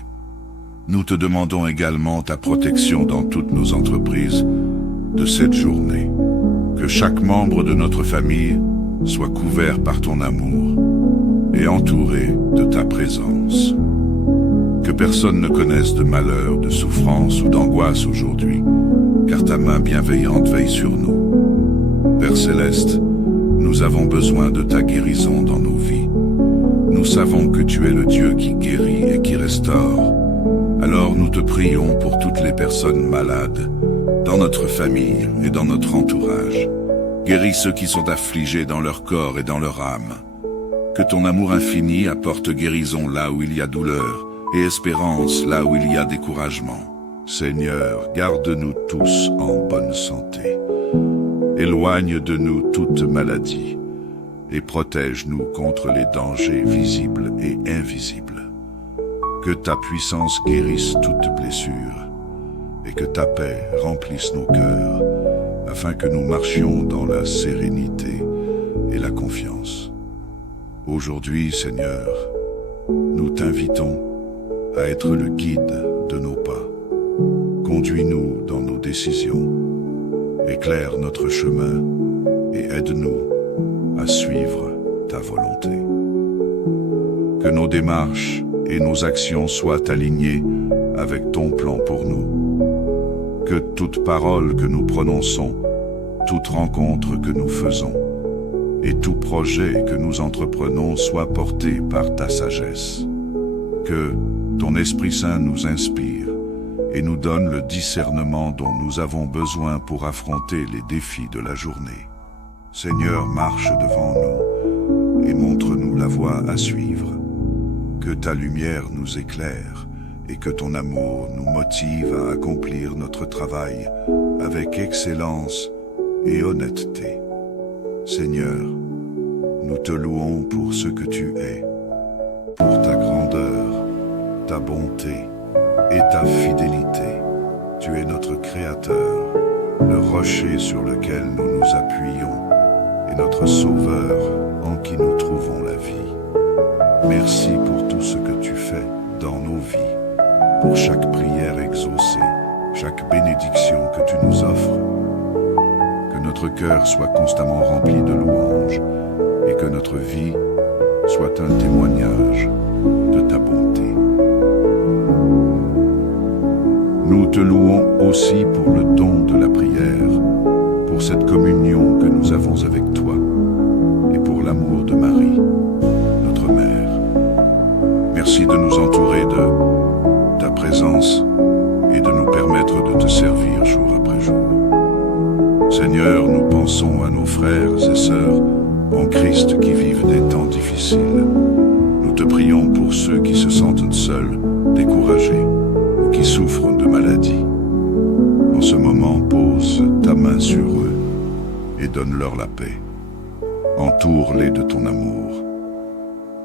Nous te demandons également ta protection dans toutes nos entreprises de cette journée. Que chaque membre de notre famille soit couvert par ton amour et entouré de ta présence. Que personne ne connaisse de malheur, de souffrance ou d'angoisse aujourd'hui, car ta main bienveillante veille sur nous. Père Céleste, nous avons besoin de ta guérison dans nos vies. Nous savons que tu es le Dieu qui guérit et qui restaure. Alors nous te prions pour toutes les personnes malades, dans notre famille et dans notre entourage. Guéris ceux qui sont affligés dans leur corps et dans leur âme. Que ton amour infini apporte guérison là où il y a douleur et espérance là où il y a découragement. Seigneur, garde-nous tous en bonne santé. Éloigne de nous toute maladie et protège-nous contre les dangers visibles et invisibles. Que ta puissance guérisse toute blessure et que ta paix remplisse nos cœurs afin que nous marchions dans la sérénité et la confiance. Aujourd'hui, Seigneur, Nous t'invitons à être le guide de nos pas. Conduis-nous dans nos décisions, éclaire notre chemin et aide-nous à suivre ta volonté. Que nos démarches et nos actions soient alignées avec ton plan pour nous. Que toute parole que nous prononçons, toute rencontre que nous faisons et tout projet que nous entreprenons soit porté par ta sagesse. Que ton Esprit Saint nous inspire et nous donne le discernement dont nous avons besoin pour affronter les défis de la journée. Seigneur, marche devant nous et montre-nous la voie à suivre. Que ta lumière nous éclaire et que ton amour nous motive à accomplir notre travail avec excellence et honnêteté. Seigneur, nous te louons pour ce que tu es, pour ta grandeur, ta bonté et ta fidélité. Tu es notre Créateur, le rocher sur lequel nous nous appuyons et notre Sauveur en qui nous trouvons la vie. Merci pour tout ce que tu fais dans nos vies, pour chaque prière exaucée, chaque bénédiction que tu nous offres. Que notre cœur soit constamment rempli de louanges et que notre vie soit un témoignage de ta bonté. Nous te louons aussi pour le don de la prière, pour cette communion que nous avons avec toi et pour l'amour de Marie, notre mère. Merci de nous entourer de ta présence et de nous permettre de te servir jour après jour. Seigneur, nous pensons à nos frères et sœurs en Christ qui vivent des temps difficiles. Nous te prions pour ceux qui se sentent seuls, découragés ou qui souffrent de maladies. En ce moment, pose ta main sur eux et donne-leur la paix. Entoure-les de ton amour.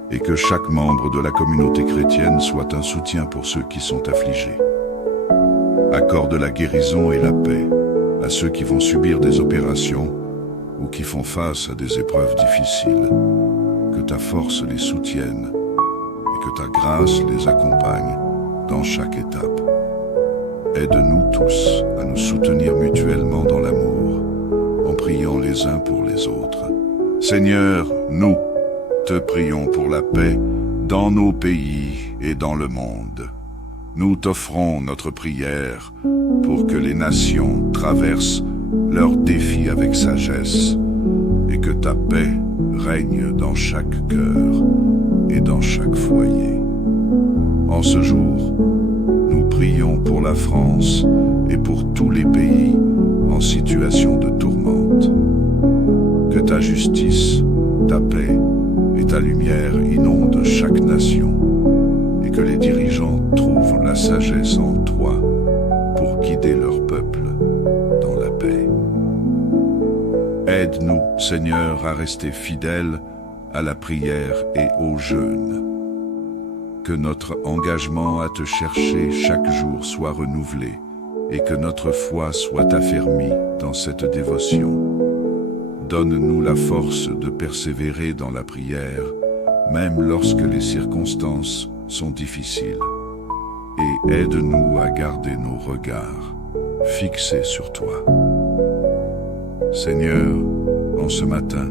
Et que chaque membre de la communauté chrétienne soit un soutien pour ceux qui sont affligés. Accorde la guérison et la paix à ceux qui vont subir des opérations ou qui font face à des épreuves difficiles. Que ta force les soutienne et que ta grâce les accompagne dans chaque étape. Aide-nous tous à nous soutenir mutuellement dans l'amour, en priant les uns pour les autres. Seigneur, nous te prions pour la paix dans nos pays et dans le monde. Nous t'offrons notre prière pour que les nations traversent leurs défis avec sagesse et que ta paix règne dans chaque cœur et dans chaque foyer. En ce jour, nous prions pour la France et pour tous les pays en situation de tourmente. Que ta justice, ta paix et ta lumière inondent chaque nation et que les dirigeants trouvent la sagesse en toi pour guider leur peuple dans la paix. Aide-nous, Seigneur, à rester fidèles à la prière et au jeûne. Que notre engagement à te chercher chaque jour soit renouvelé et que notre foi soit affermie dans cette dévotion. Donne-nous la force de persévérer dans la prière, même lorsque les circonstances sont difficiles. Et aide-nous à garder nos regards fixés sur toi. Seigneur, en ce matin,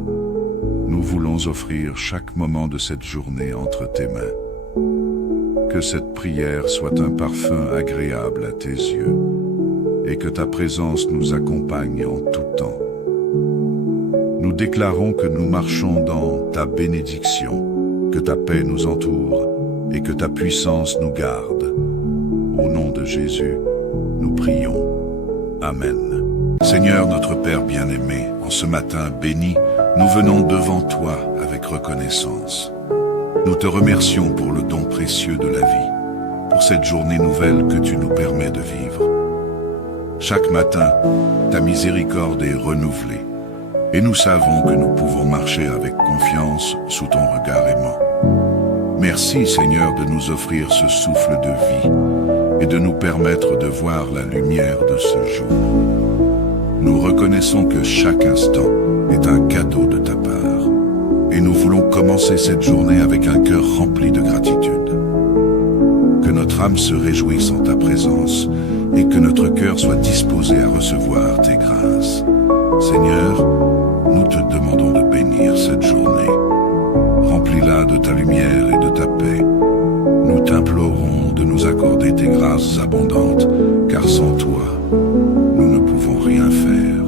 nous voulons offrir chaque moment de cette journée entre tes mains. Que cette prière soit un parfum agréable à tes yeux et que ta présence nous accompagne en tout temps. Nous déclarons que nous marchons dans ta bénédiction, que ta paix nous entoure et que ta puissance nous garde. Au nom de Jésus, nous prions. Amen. Seigneur notre Père bien-aimé, en ce matin béni, nous venons devant toi avec reconnaissance. Nous te remercions pour le don précieux de la vie, pour cette journée nouvelle que tu nous permets de vivre. Chaque matin, ta miséricorde est renouvelée. Et nous savons que nous pouvons marcher avec confiance sous ton regard aimant. Merci Seigneur de nous offrir ce souffle de vie et de nous permettre de voir la lumière de ce jour. Nous reconnaissons que chaque instant est un cadeau de ta part et et nous voulons commencer cette journée avec un cœur rempli de gratitude. Que notre âme se réjouisse en ta présence et que notre cœur soit disposé à recevoir tes grâces. Seigneur, nous te demandons de bénir cette journée. Remplis-la de ta lumière et de ta paix. Nous t'implorons de nous accorder tes grâces abondantes, car sans toi, nous ne pouvons rien faire.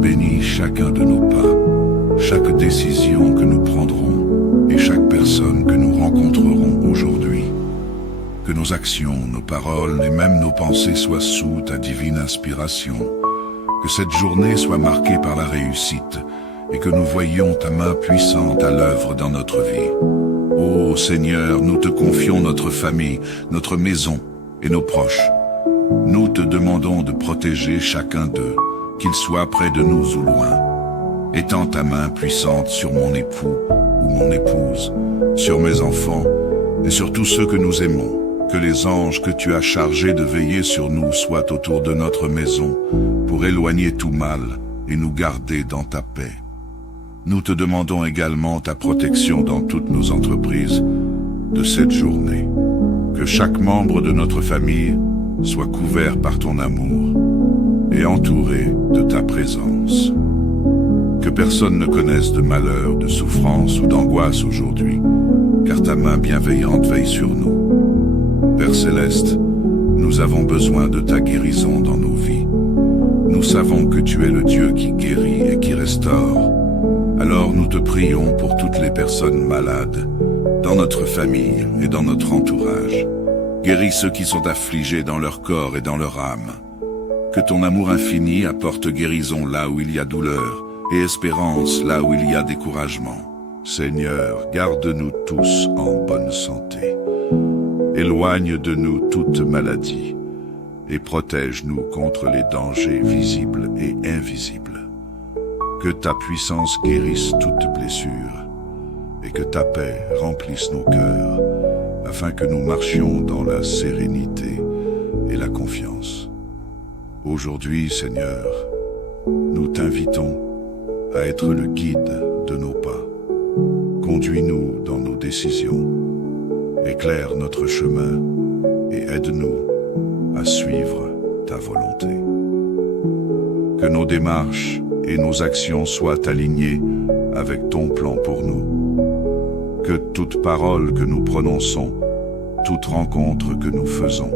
Bénis chacun de nos pas, chaque décision que nous prendrons et chaque personne que nous rencontrerons aujourd'hui. Que nos actions, nos paroles et même nos pensées soient sous ta divine inspiration. Que cette journée soit marquée par la réussite et que nous voyions ta main puissante à l'œuvre dans notre vie. Ô Seigneur, nous te confions notre famille, notre maison et nos proches. Nous te demandons de protéger chacun d'eux, qu'ils soient près de nous ou loin. Étends ta main puissante sur mon époux ou mon épouse, sur mes enfants et sur tous ceux que nous aimons. Que les anges que tu as chargés de veiller sur nous soient autour de notre maison pour éloigner tout mal et nous garder dans ta paix. Nous te demandons également ta protection dans toutes nos entreprises de cette journée. Que chaque membre de notre famille soit couvert par ton amour et entouré de ta présence. Que personne ne connaisse de malheur, de souffrance ou d'angoisse aujourd'hui, car ta main bienveillante veille sur nous. Père Céleste, nous avons besoin de ta guérison dans nos vies. Nous savons que tu es le Dieu qui guérit et qui restaure. Alors nous te prions pour toutes les personnes malades, dans notre famille et dans notre entourage. Guéris ceux qui sont affligés dans leur corps et dans leur âme. Que ton amour infini apporte guérison là où il y a douleur et espérance là où il y a découragement. Seigneur, garde-nous tous en bonne santé. Éloigne de nous toute maladie et protège-nous contre les dangers visibles et invisibles. Que ta puissance guérisse toute blessure et que ta paix remplisse nos cœurs afin que nous marchions dans la sérénité et la confiance. Aujourd'hui, Seigneur, nous t'invitons à être le guide de nos pas. Conduis-nous dans nos décisions. Éclaire notre chemin et aide-nous à suivre ta volonté. Que nos démarches et nos actions soient alignées avec ton plan pour nous. Que toute parole que nous prononçons, toute rencontre que nous faisons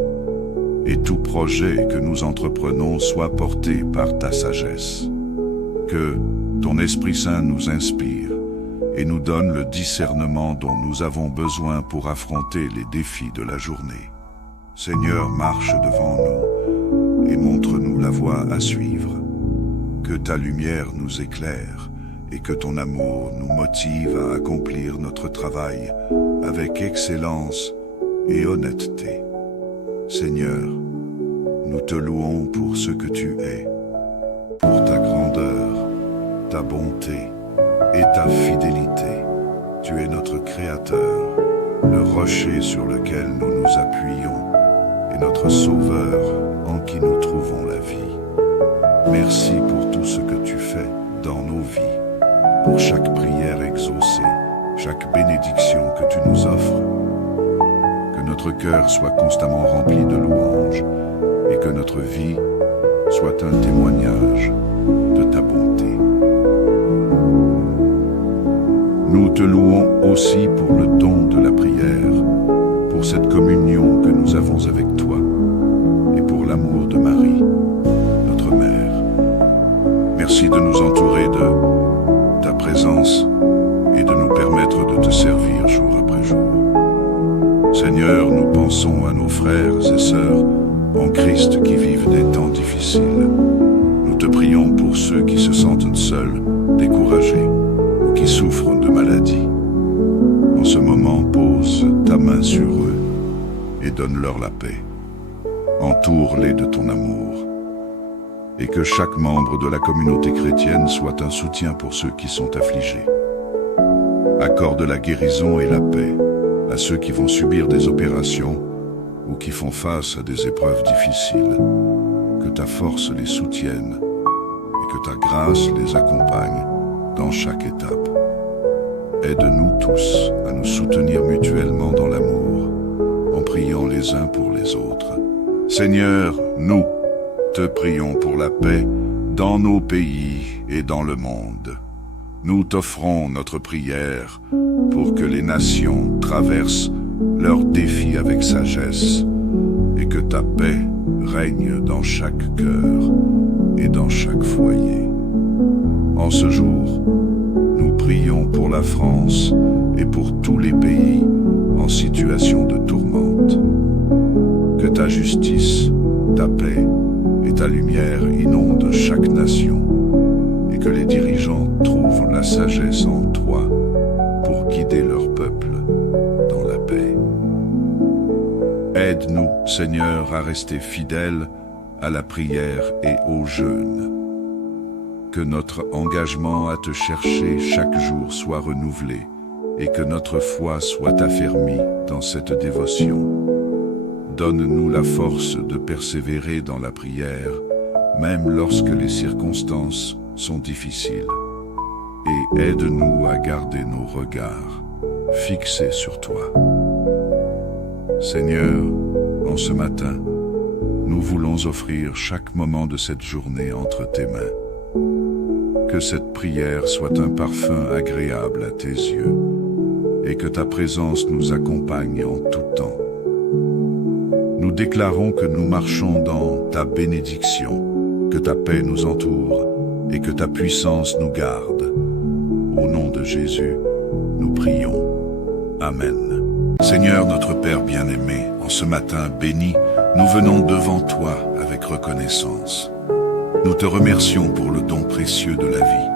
et tout projet que nous entreprenons soit porté par ta sagesse. Que ton Esprit Saint nous inspire et nous donne le discernement dont nous avons besoin pour affronter les défis de la journée. Seigneur, marche devant nous et montre-nous la voie à suivre. Que ta lumière nous éclaire et que ton amour nous motive à accomplir notre travail avec excellence et honnêteté. Seigneur, nous te louons pour ce que tu es, pour ta grandeur, ta bonté et ta fidélité. Tu es notre Créateur, le rocher sur lequel nous nous appuyons et notre Sauveur en qui nous trouvons la vie. Merci pour tout ce que tu fais dans nos vies, pour chaque prière exaucée, chaque bénédiction que tu nous offres. Que notre cœur soit constamment rempli de louanges et que notre vie soit un témoignage de ta bonté. Nous te louons aussi pour le don de la prière, pour cette communion que nous avons avec toi et pour l'amour de Marie, notre mère. Merci de nous entourer de ta présence et de nous permettre de te servir jour après jour. Seigneur, nous pensons à nos frères et sœurs en Christ qui vivent des temps difficiles. Nous te prions pour ceux qui se sentent seuls, découragés ou qui souffrent de maladies. En ce moment, pose ta main sur eux et donne-leur la paix. Entoure-les de ton amour. Et que chaque membre de la communauté chrétienne soit un soutien pour ceux qui sont affligés. Accorde la guérison et la paix à ceux qui vont subir des opérations ou qui font face à des épreuves difficiles. Que ta force les soutienne et que ta grâce les accompagne dans chaque étape. aide-nous tous à nous soutenir mutuellement dans l'amour, en priant les uns pour les autres. Seigneur, nous te prions pour la paix dans nos pays et dans le monde. Nous t'offrons notre prière pour que les nations traversent leurs défis avec sagesse et que ta paix règne dans chaque cœur et dans chaque foyer. En ce jour, nous prions pour la France et pour tous les pays en situation de tourmente. Que ta justice, ta paix et ta lumière inondent chaque nation et que les dirigeants trouvent la sagesse en toi pour guider leur peuple dans la paix. Aide-nous, Seigneur, à rester fidèles à la prière et au jeûne. Que notre engagement à te chercher chaque jour soit renouvelé et que notre foi soit affermie dans cette dévotion. Donne-nous la force de persévérer dans la prière, même lorsque les circonstances sont difficiles. Et aide-nous à garder nos regards fixés sur toi. Seigneur, en ce matin, nous voulons offrir chaque moment de cette journée entre tes mains. Que cette prière soit un parfum agréable à tes yeux et que ta présence nous accompagne en tout temps. Nous déclarons que nous marchons dans ta bénédiction, que ta paix nous entoure et que ta puissance nous garde. Au nom de Jésus, nous prions. Amen. Seigneur notre Père bien-aimé, en ce matin béni, nous venons devant toi avec reconnaissance. Nous te remercions pour le don précieux de la vie,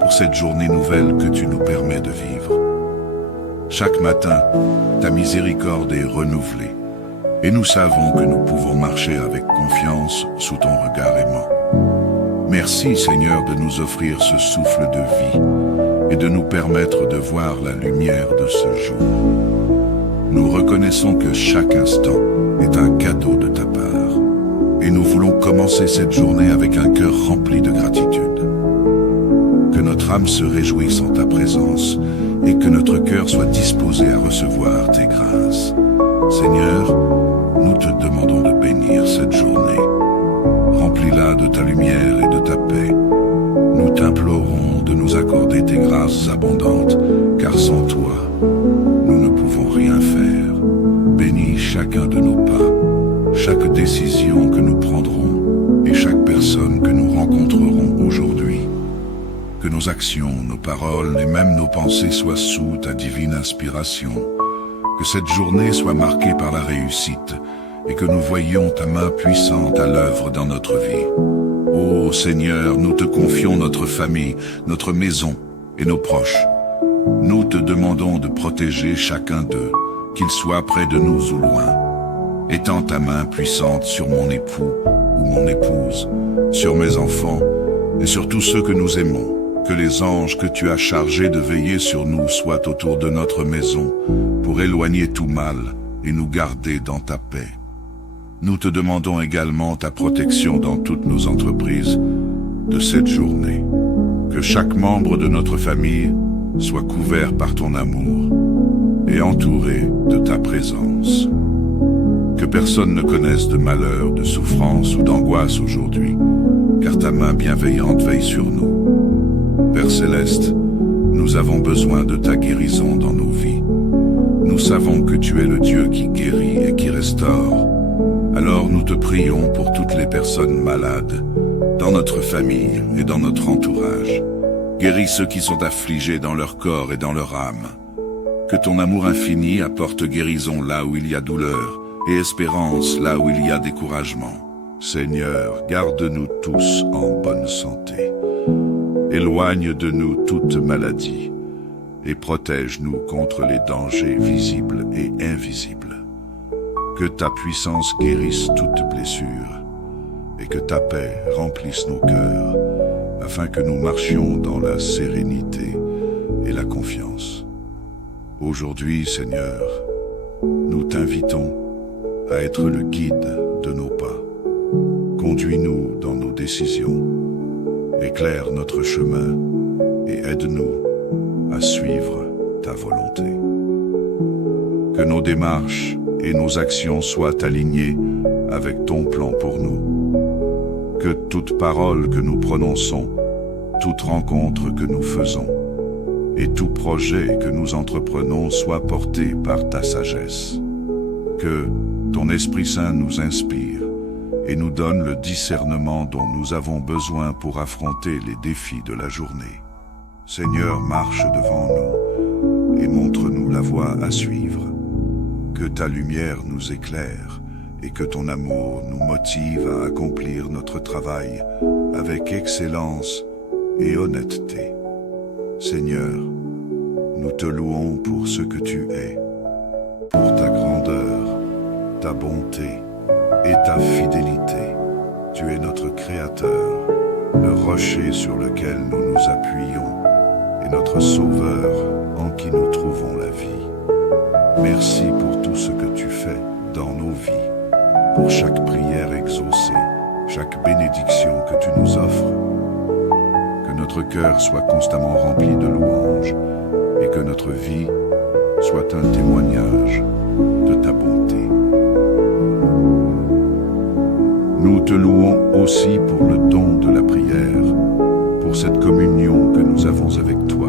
pour cette journée nouvelle que tu nous permets de vivre. Chaque matin, ta miséricorde est renouvelée, et nous savons que nous pouvons marcher avec confiance sous ton regard aimant. Merci Seigneur de nous offrir ce souffle de vie et de nous permettre de voir la lumière de ce jour. Nous reconnaissons que chaque instant est un cadeau de ta part. Et nous voulons commencer cette journée avec un cœur rempli de gratitude. Que notre âme se réjouisse en ta présence et que notre cœur soit disposé à recevoir tes grâces. Seigneur, nous te demandons de bénir cette journée. Remplis-la de ta lumière et de ta paix. Nous t'implorons de nous accorder tes grâces abondantes, car sans toi, nous ne pouvons rien faire. Bénis chacun de nos pas, chaque décision que nous prendrons et chaque personne que nous rencontrerons aujourd'hui. Que nos actions, nos paroles et même nos pensées soient sous ta divine inspiration. Que cette journée soit marquée par la réussite et que nous voyions ta main puissante à l'œuvre dans notre vie. Ô Seigneur, nous te confions notre famille, notre maison et nos proches. Nous te demandons de protéger chacun d'eux, qu'ils soient près de nous ou loin. Étends ta main puissante sur mon époux ou mon épouse, sur mes enfants et sur tous ceux que nous aimons. Que les anges que tu as chargés de veiller sur nous soient autour de notre maison pour éloigner tout mal et nous garder dans ta paix. Nous te demandons également ta protection dans toutes nos entreprises de cette journée. Que chaque membre de notre famille soit couvert par ton amour et entouré de ta présence. Que personne ne connaisse de malheur, de souffrance ou d'angoisse aujourd'hui, car ta main bienveillante veille sur nous. Père Céleste, nous avons besoin de ta guérison dans nos vies. Nous savons que tu es le Dieu qui guérit et qui restaure. Alors nous te prions pour toutes les personnes malades, dans notre famille et dans notre entourage. Guéris ceux qui sont affligés dans leur corps et dans leur âme. Que ton amour infini apporte guérison là où il y a douleur et espérance là où il y a découragement. Seigneur, garde-nous tous en bonne santé. Éloigne de nous toute maladie et protège-nous contre les dangers visibles et invisibles. Que ta puissance guérisse toute blessure et que ta paix remplisse nos cœurs afin que nous marchions dans la sérénité et la confiance. Aujourd'hui, Seigneur, nous t'invitons à être le guide de nos pas. Conduis-nous dans nos décisions, éclaire notre chemin et aide-nous à suivre ta volonté. Que nos démarches et nos actions soient alignées avec ton plan pour nous. Que toute parole que nous prononçons, toute rencontre que nous faisons et tout projet que nous entreprenons soit porté par ta sagesse. Que ton Esprit Saint nous inspire et nous donne le discernement dont nous avons besoin pour affronter les défis de la journée. Seigneur, marche devant nous et montre-nous la voie à suivre. Que ta lumière nous éclaire et que ton amour nous motive à accomplir notre travail avec excellence et honnêteté. Seigneur, nous te louons pour ce que tu es, pour ta grandeur, ta bonté et ta fidélité. Tu es notre Créateur, le rocher sur lequel nous nous appuyons et notre Sauveur en qui nous trouvons la vie. Merci pour tout ce que tu fais dans nos vies, pour chaque prière exaucée, chaque bénédiction que tu nous offres. Que notre cœur soit constamment rempli de louanges et que notre vie soit un témoignage de ta bonté. Nous te louons aussi pour le don de la prière, pour cette communion que nous avons avec toi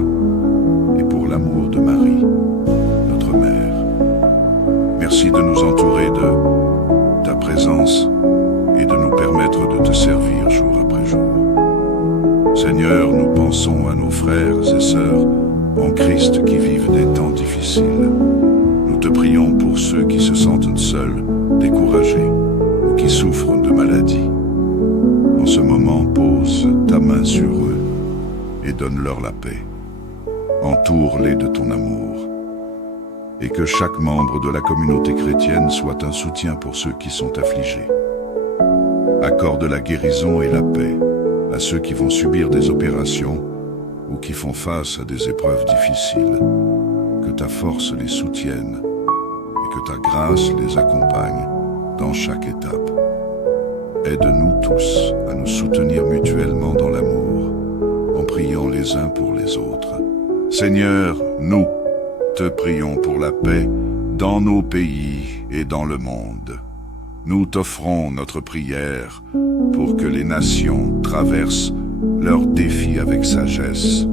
et pour l'amour de Marie, notre mère. Merci de nous entourer de ta présence et de nous permettre de te servir jour après jour. Seigneur, nous pensons à nos frères et sœurs en Christ qui vivent des temps difficiles. Nous te prions pour ceux qui se sentent seuls, découragés ou qui souffrent de maladies. En ce moment, pose ta main sur eux et donne-leur la paix. Entoure-les de ton amour. Et que chaque membre de la communauté chrétienne soit un soutien pour ceux qui sont affligés. Accorde la guérison et la paix à ceux qui vont subir des opérations ou qui font face à des épreuves difficiles. Que ta force les soutienne et que ta grâce les accompagne dans chaque étape. Aide-nous tous à nous soutenir mutuellement dans l'amour, en priant les uns pour les autres. Seigneur, nous te prions pour la paix dans nos pays et dans le monde. Nous t'offrons notre prière pour que les nations traversent leurs défis avec sagesse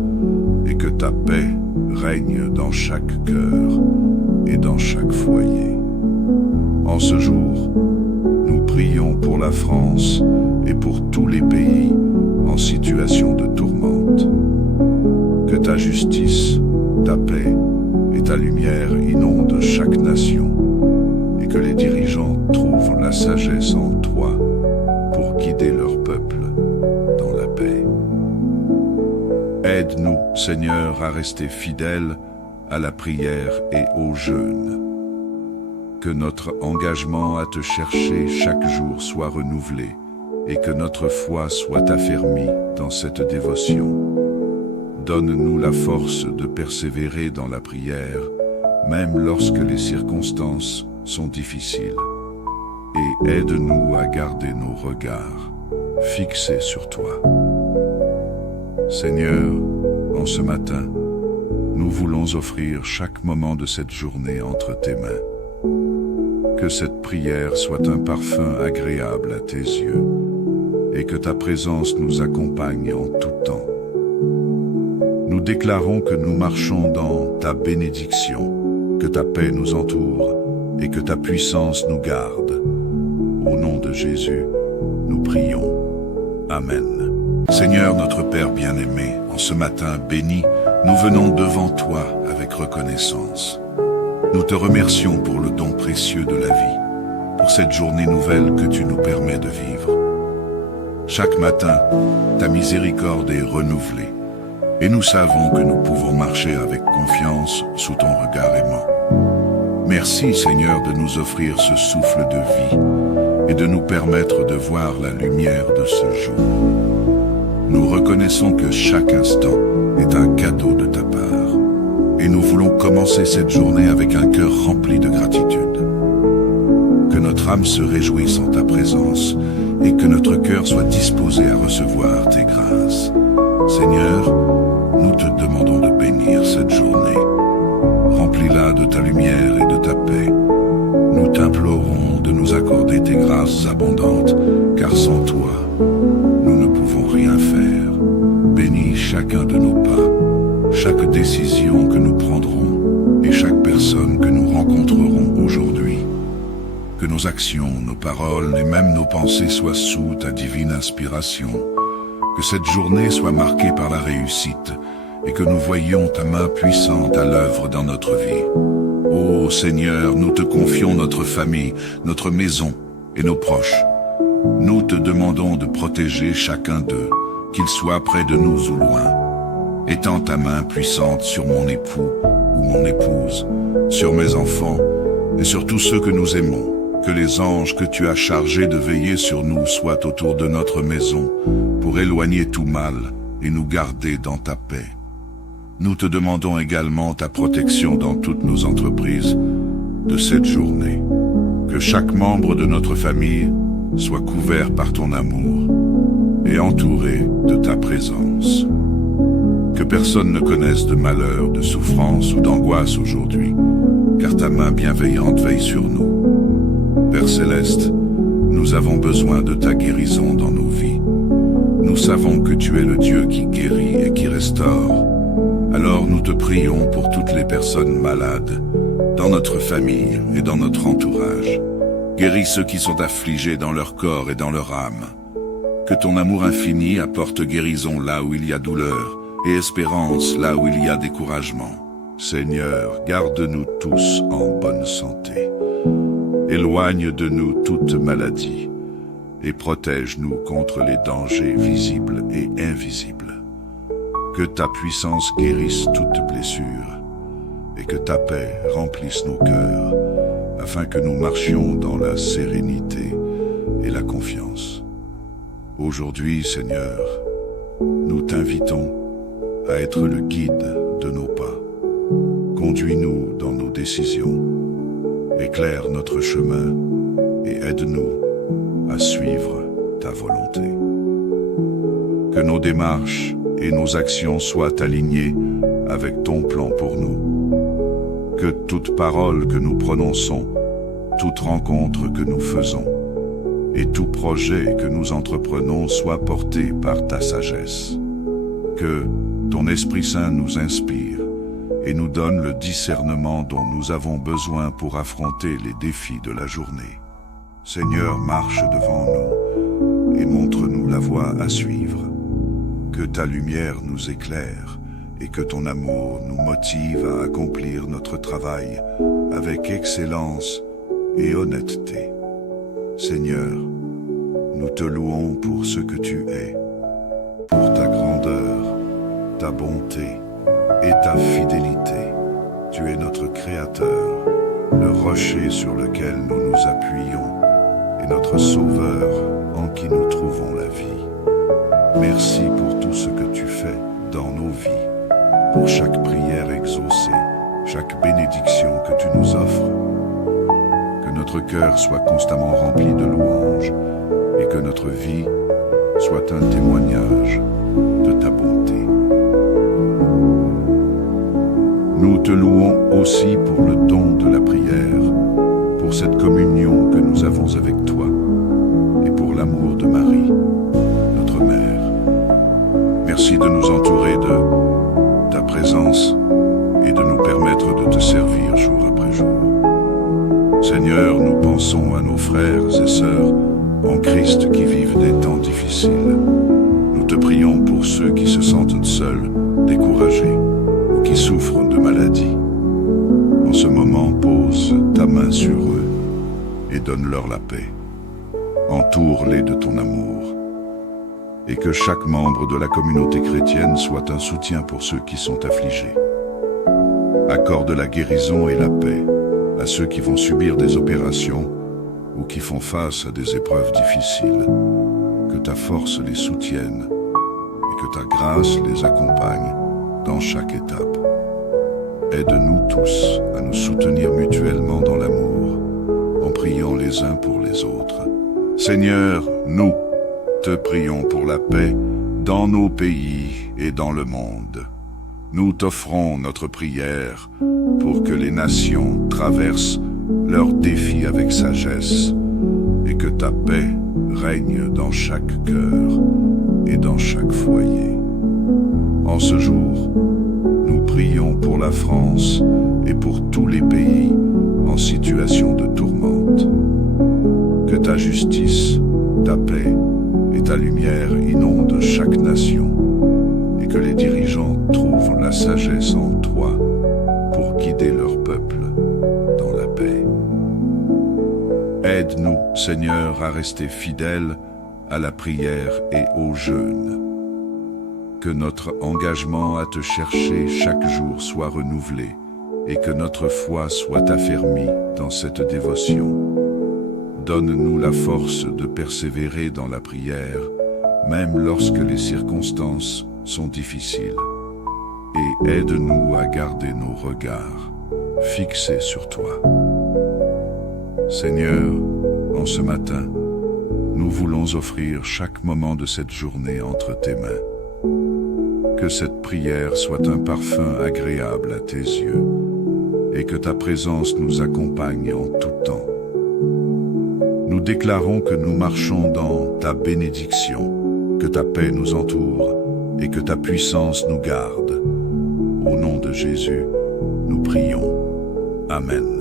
et que ta paix règne dans chaque cœur et dans chaque foyer. En ce jour, nous prions pour la France et pour tous les pays en situation de tourmente. Que ta justice, ta paix et ta lumière inondent chaque nation et que les dirigeants trouvent la sagesse en toi pour guider leur peuple dans la paix. Aide-nous, Seigneur, à rester fidèles à la prière et au jeûne. Que notre engagement à te chercher chaque jour soit renouvelé et que notre foi soit affermie dans cette dévotion. Donne-nous la force de persévérer dans la prière, même lorsque les circonstances sont difficiles. Et aide-nous à garder nos regards fixés sur toi. Seigneur, en ce matin, nous voulons offrir chaque moment de cette journée entre tes mains. Que cette prière soit un parfum agréable à tes yeux et que ta présence nous accompagne en tout temps. Nous déclarons que nous marchons dans ta bénédiction, que ta paix nous entoure et que ta puissance nous garde. Au nom de Jésus, nous prions. Amen. Seigneur notre Père bien-aimé, en ce matin béni, nous venons devant toi avec reconnaissance. Nous te remercions pour le don précieux de la vie, pour cette journée nouvelle que tu nous permets de vivre. Chaque matin, ta miséricorde est renouvelée, et nous savons que nous pouvons marcher avec confiance sous ton regard aimant. Merci Seigneur de nous offrir ce souffle de vie et de nous permettre de voir la lumière de ce jour. Nous reconnaissons que chaque instant est un cadeau de ta part. Et nous voulons commencer cette journée avec un cœur rempli de gratitude. Que notre âme se réjouisse en ta présence et que notre cœur soit disposé à recevoir tes grâces. Seigneur, nous te demandons de bénir cette journée ta lumière et de ta paix. Nous t'implorons de nous accorder tes grâces abondantes, car sans toi, nous ne pouvons rien faire. Bénis chacun de nos pas, chaque décision que nous prendrons et chaque personne que nous rencontrerons aujourd'hui. Que nos actions, nos paroles et même nos pensées soient sous ta divine inspiration. Que cette journée soit marquée par la réussite et que nous voyions ta main puissante à l'œuvre dans notre vie. Ô Seigneur, nous te confions notre famille, notre maison et nos proches. Nous te demandons de protéger chacun d'eux, qu'ils soient près de nous ou loin. Étends ta main puissante sur mon époux ou mon épouse, sur mes enfants et sur tous ceux que nous aimons. Que les anges que tu as chargés de veiller sur nous soient autour de notre maison pour éloigner tout mal et nous garder dans ta paix. Nous te demandons également ta protection dans toutes nos entreprises de cette journée. Que chaque membre de notre famille soit couvert par ton amour et entouré de ta présence. Que personne ne connaisse de malheur, de souffrance ou d'angoisse aujourd'hui, car ta main bienveillante veille sur nous. Père Céleste, nous avons besoin de ta guérison dans nos vies. Nous savons que tu es le Dieu qui guérit et qui restaure. Alors nous te prions pour toutes les personnes malades, dans notre famille et dans notre entourage. Guéris ceux qui sont affligés dans leur corps et dans leur âme. Que ton amour infini apporte guérison là où il y a douleur et espérance là où il y a découragement. Seigneur, garde-nous tous en bonne santé. Éloigne de nous toute maladie et protège-nous contre les dangers visibles et invisibles. Que ta puissance guérisse toute blessure et que ta paix remplisse nos cœurs afin que nous marchions dans la sérénité et la confiance. Aujourd'hui, Seigneur, nous t'invitons à être le guide de nos pas. Conduis-nous dans nos décisions. Éclaire notre chemin et aide-nous à suivre ta volonté. Que nos démarches et nos actions soient alignées avec ton plan pour nous. Que toute parole que nous prononçons, toute rencontre que nous faisons et tout projet que nous entreprenons soit porté par ta sagesse. Que ton Esprit Saint nous inspire et nous donne le discernement dont nous avons besoin pour affronter les défis de la journée. Seigneur, marche devant nous et montre-nous la voie à suivre. Que ta lumière nous éclaire et que ton amour nous motive à accomplir notre travail avec excellence et honnêteté. Seigneur, nous te louons pour ce que tu es, pour ta grandeur, ta bonté et ta fidélité. Tu es notre Créateur, le rocher sur lequel nous nous appuyons et notre Sauveur en qui nous trouvons la vie. Merci pour tout ce que tu fais dans nos vies, pour chaque prière exaucée, chaque bénédiction que tu nous offres. Que notre cœur soit constamment rempli de louanges et que notre vie soit un témoignage de ta bonté. Nous te louons aussi pour le don de la prière, pour cette communion que nous avons avec toi et pour l'amour de Marie, notre mère. Merci de nous entourer de ta présence et de nous permettre de te servir jour après jour. Seigneur, nous pensons à nos frères et sœurs en Christ qui vivent des temps difficiles. Nous te prions pour ceux qui se sentent seuls, découragés ou qui souffrent de maladies. En ce moment, pose ta main sur eux et donne-leur la paix. Entoure-les de ton amour. Et que chaque membre de la communauté chrétienne soit un soutien pour ceux qui sont affligés. Accorde la guérison et la paix à ceux qui vont subir des opérations ou qui font face à des épreuves difficiles. Que ta force les soutienne et que ta grâce les accompagne dans chaque étape. Aide-nous tous à nous soutenir mutuellement dans l'amour, en priant les uns pour les autres. Seigneur, nous te prions pour la paix dans nos pays et dans le monde. Nous t'offrons notre prière pour que les nations traversent leurs défis avec sagesse et que ta paix règne dans chaque cœur et dans chaque foyer. En ce jour, nous prions pour la France et pour tous les pays en situation de tourmente. Que ta justice, ta paix et ta lumière inondent chaque nation et que les dirigeants trouvent la sagesse en toi pour guider leur peuple dans la paix. Aide-nous, Seigneur, à rester fidèles à la prière et au jeûne. Que notre engagement à te chercher chaque jour soit renouvelé et que notre foi soit affermie dans cette dévotion. Donne-nous la force de persévérer dans la prière, même lorsque les circonstances sont difficiles. Et aide-nous à garder nos regards fixés sur toi. Seigneur, en ce matin, nous voulons offrir chaque moment de cette journée entre tes mains. Que cette prière soit un parfum agréable à tes yeux et que ta présence nous accompagne en tout temps. Nous déclarons que nous marchons dans ta bénédiction, que ta paix nous entoure et que ta puissance nous garde. Au nom de Jésus, nous prions. Amen.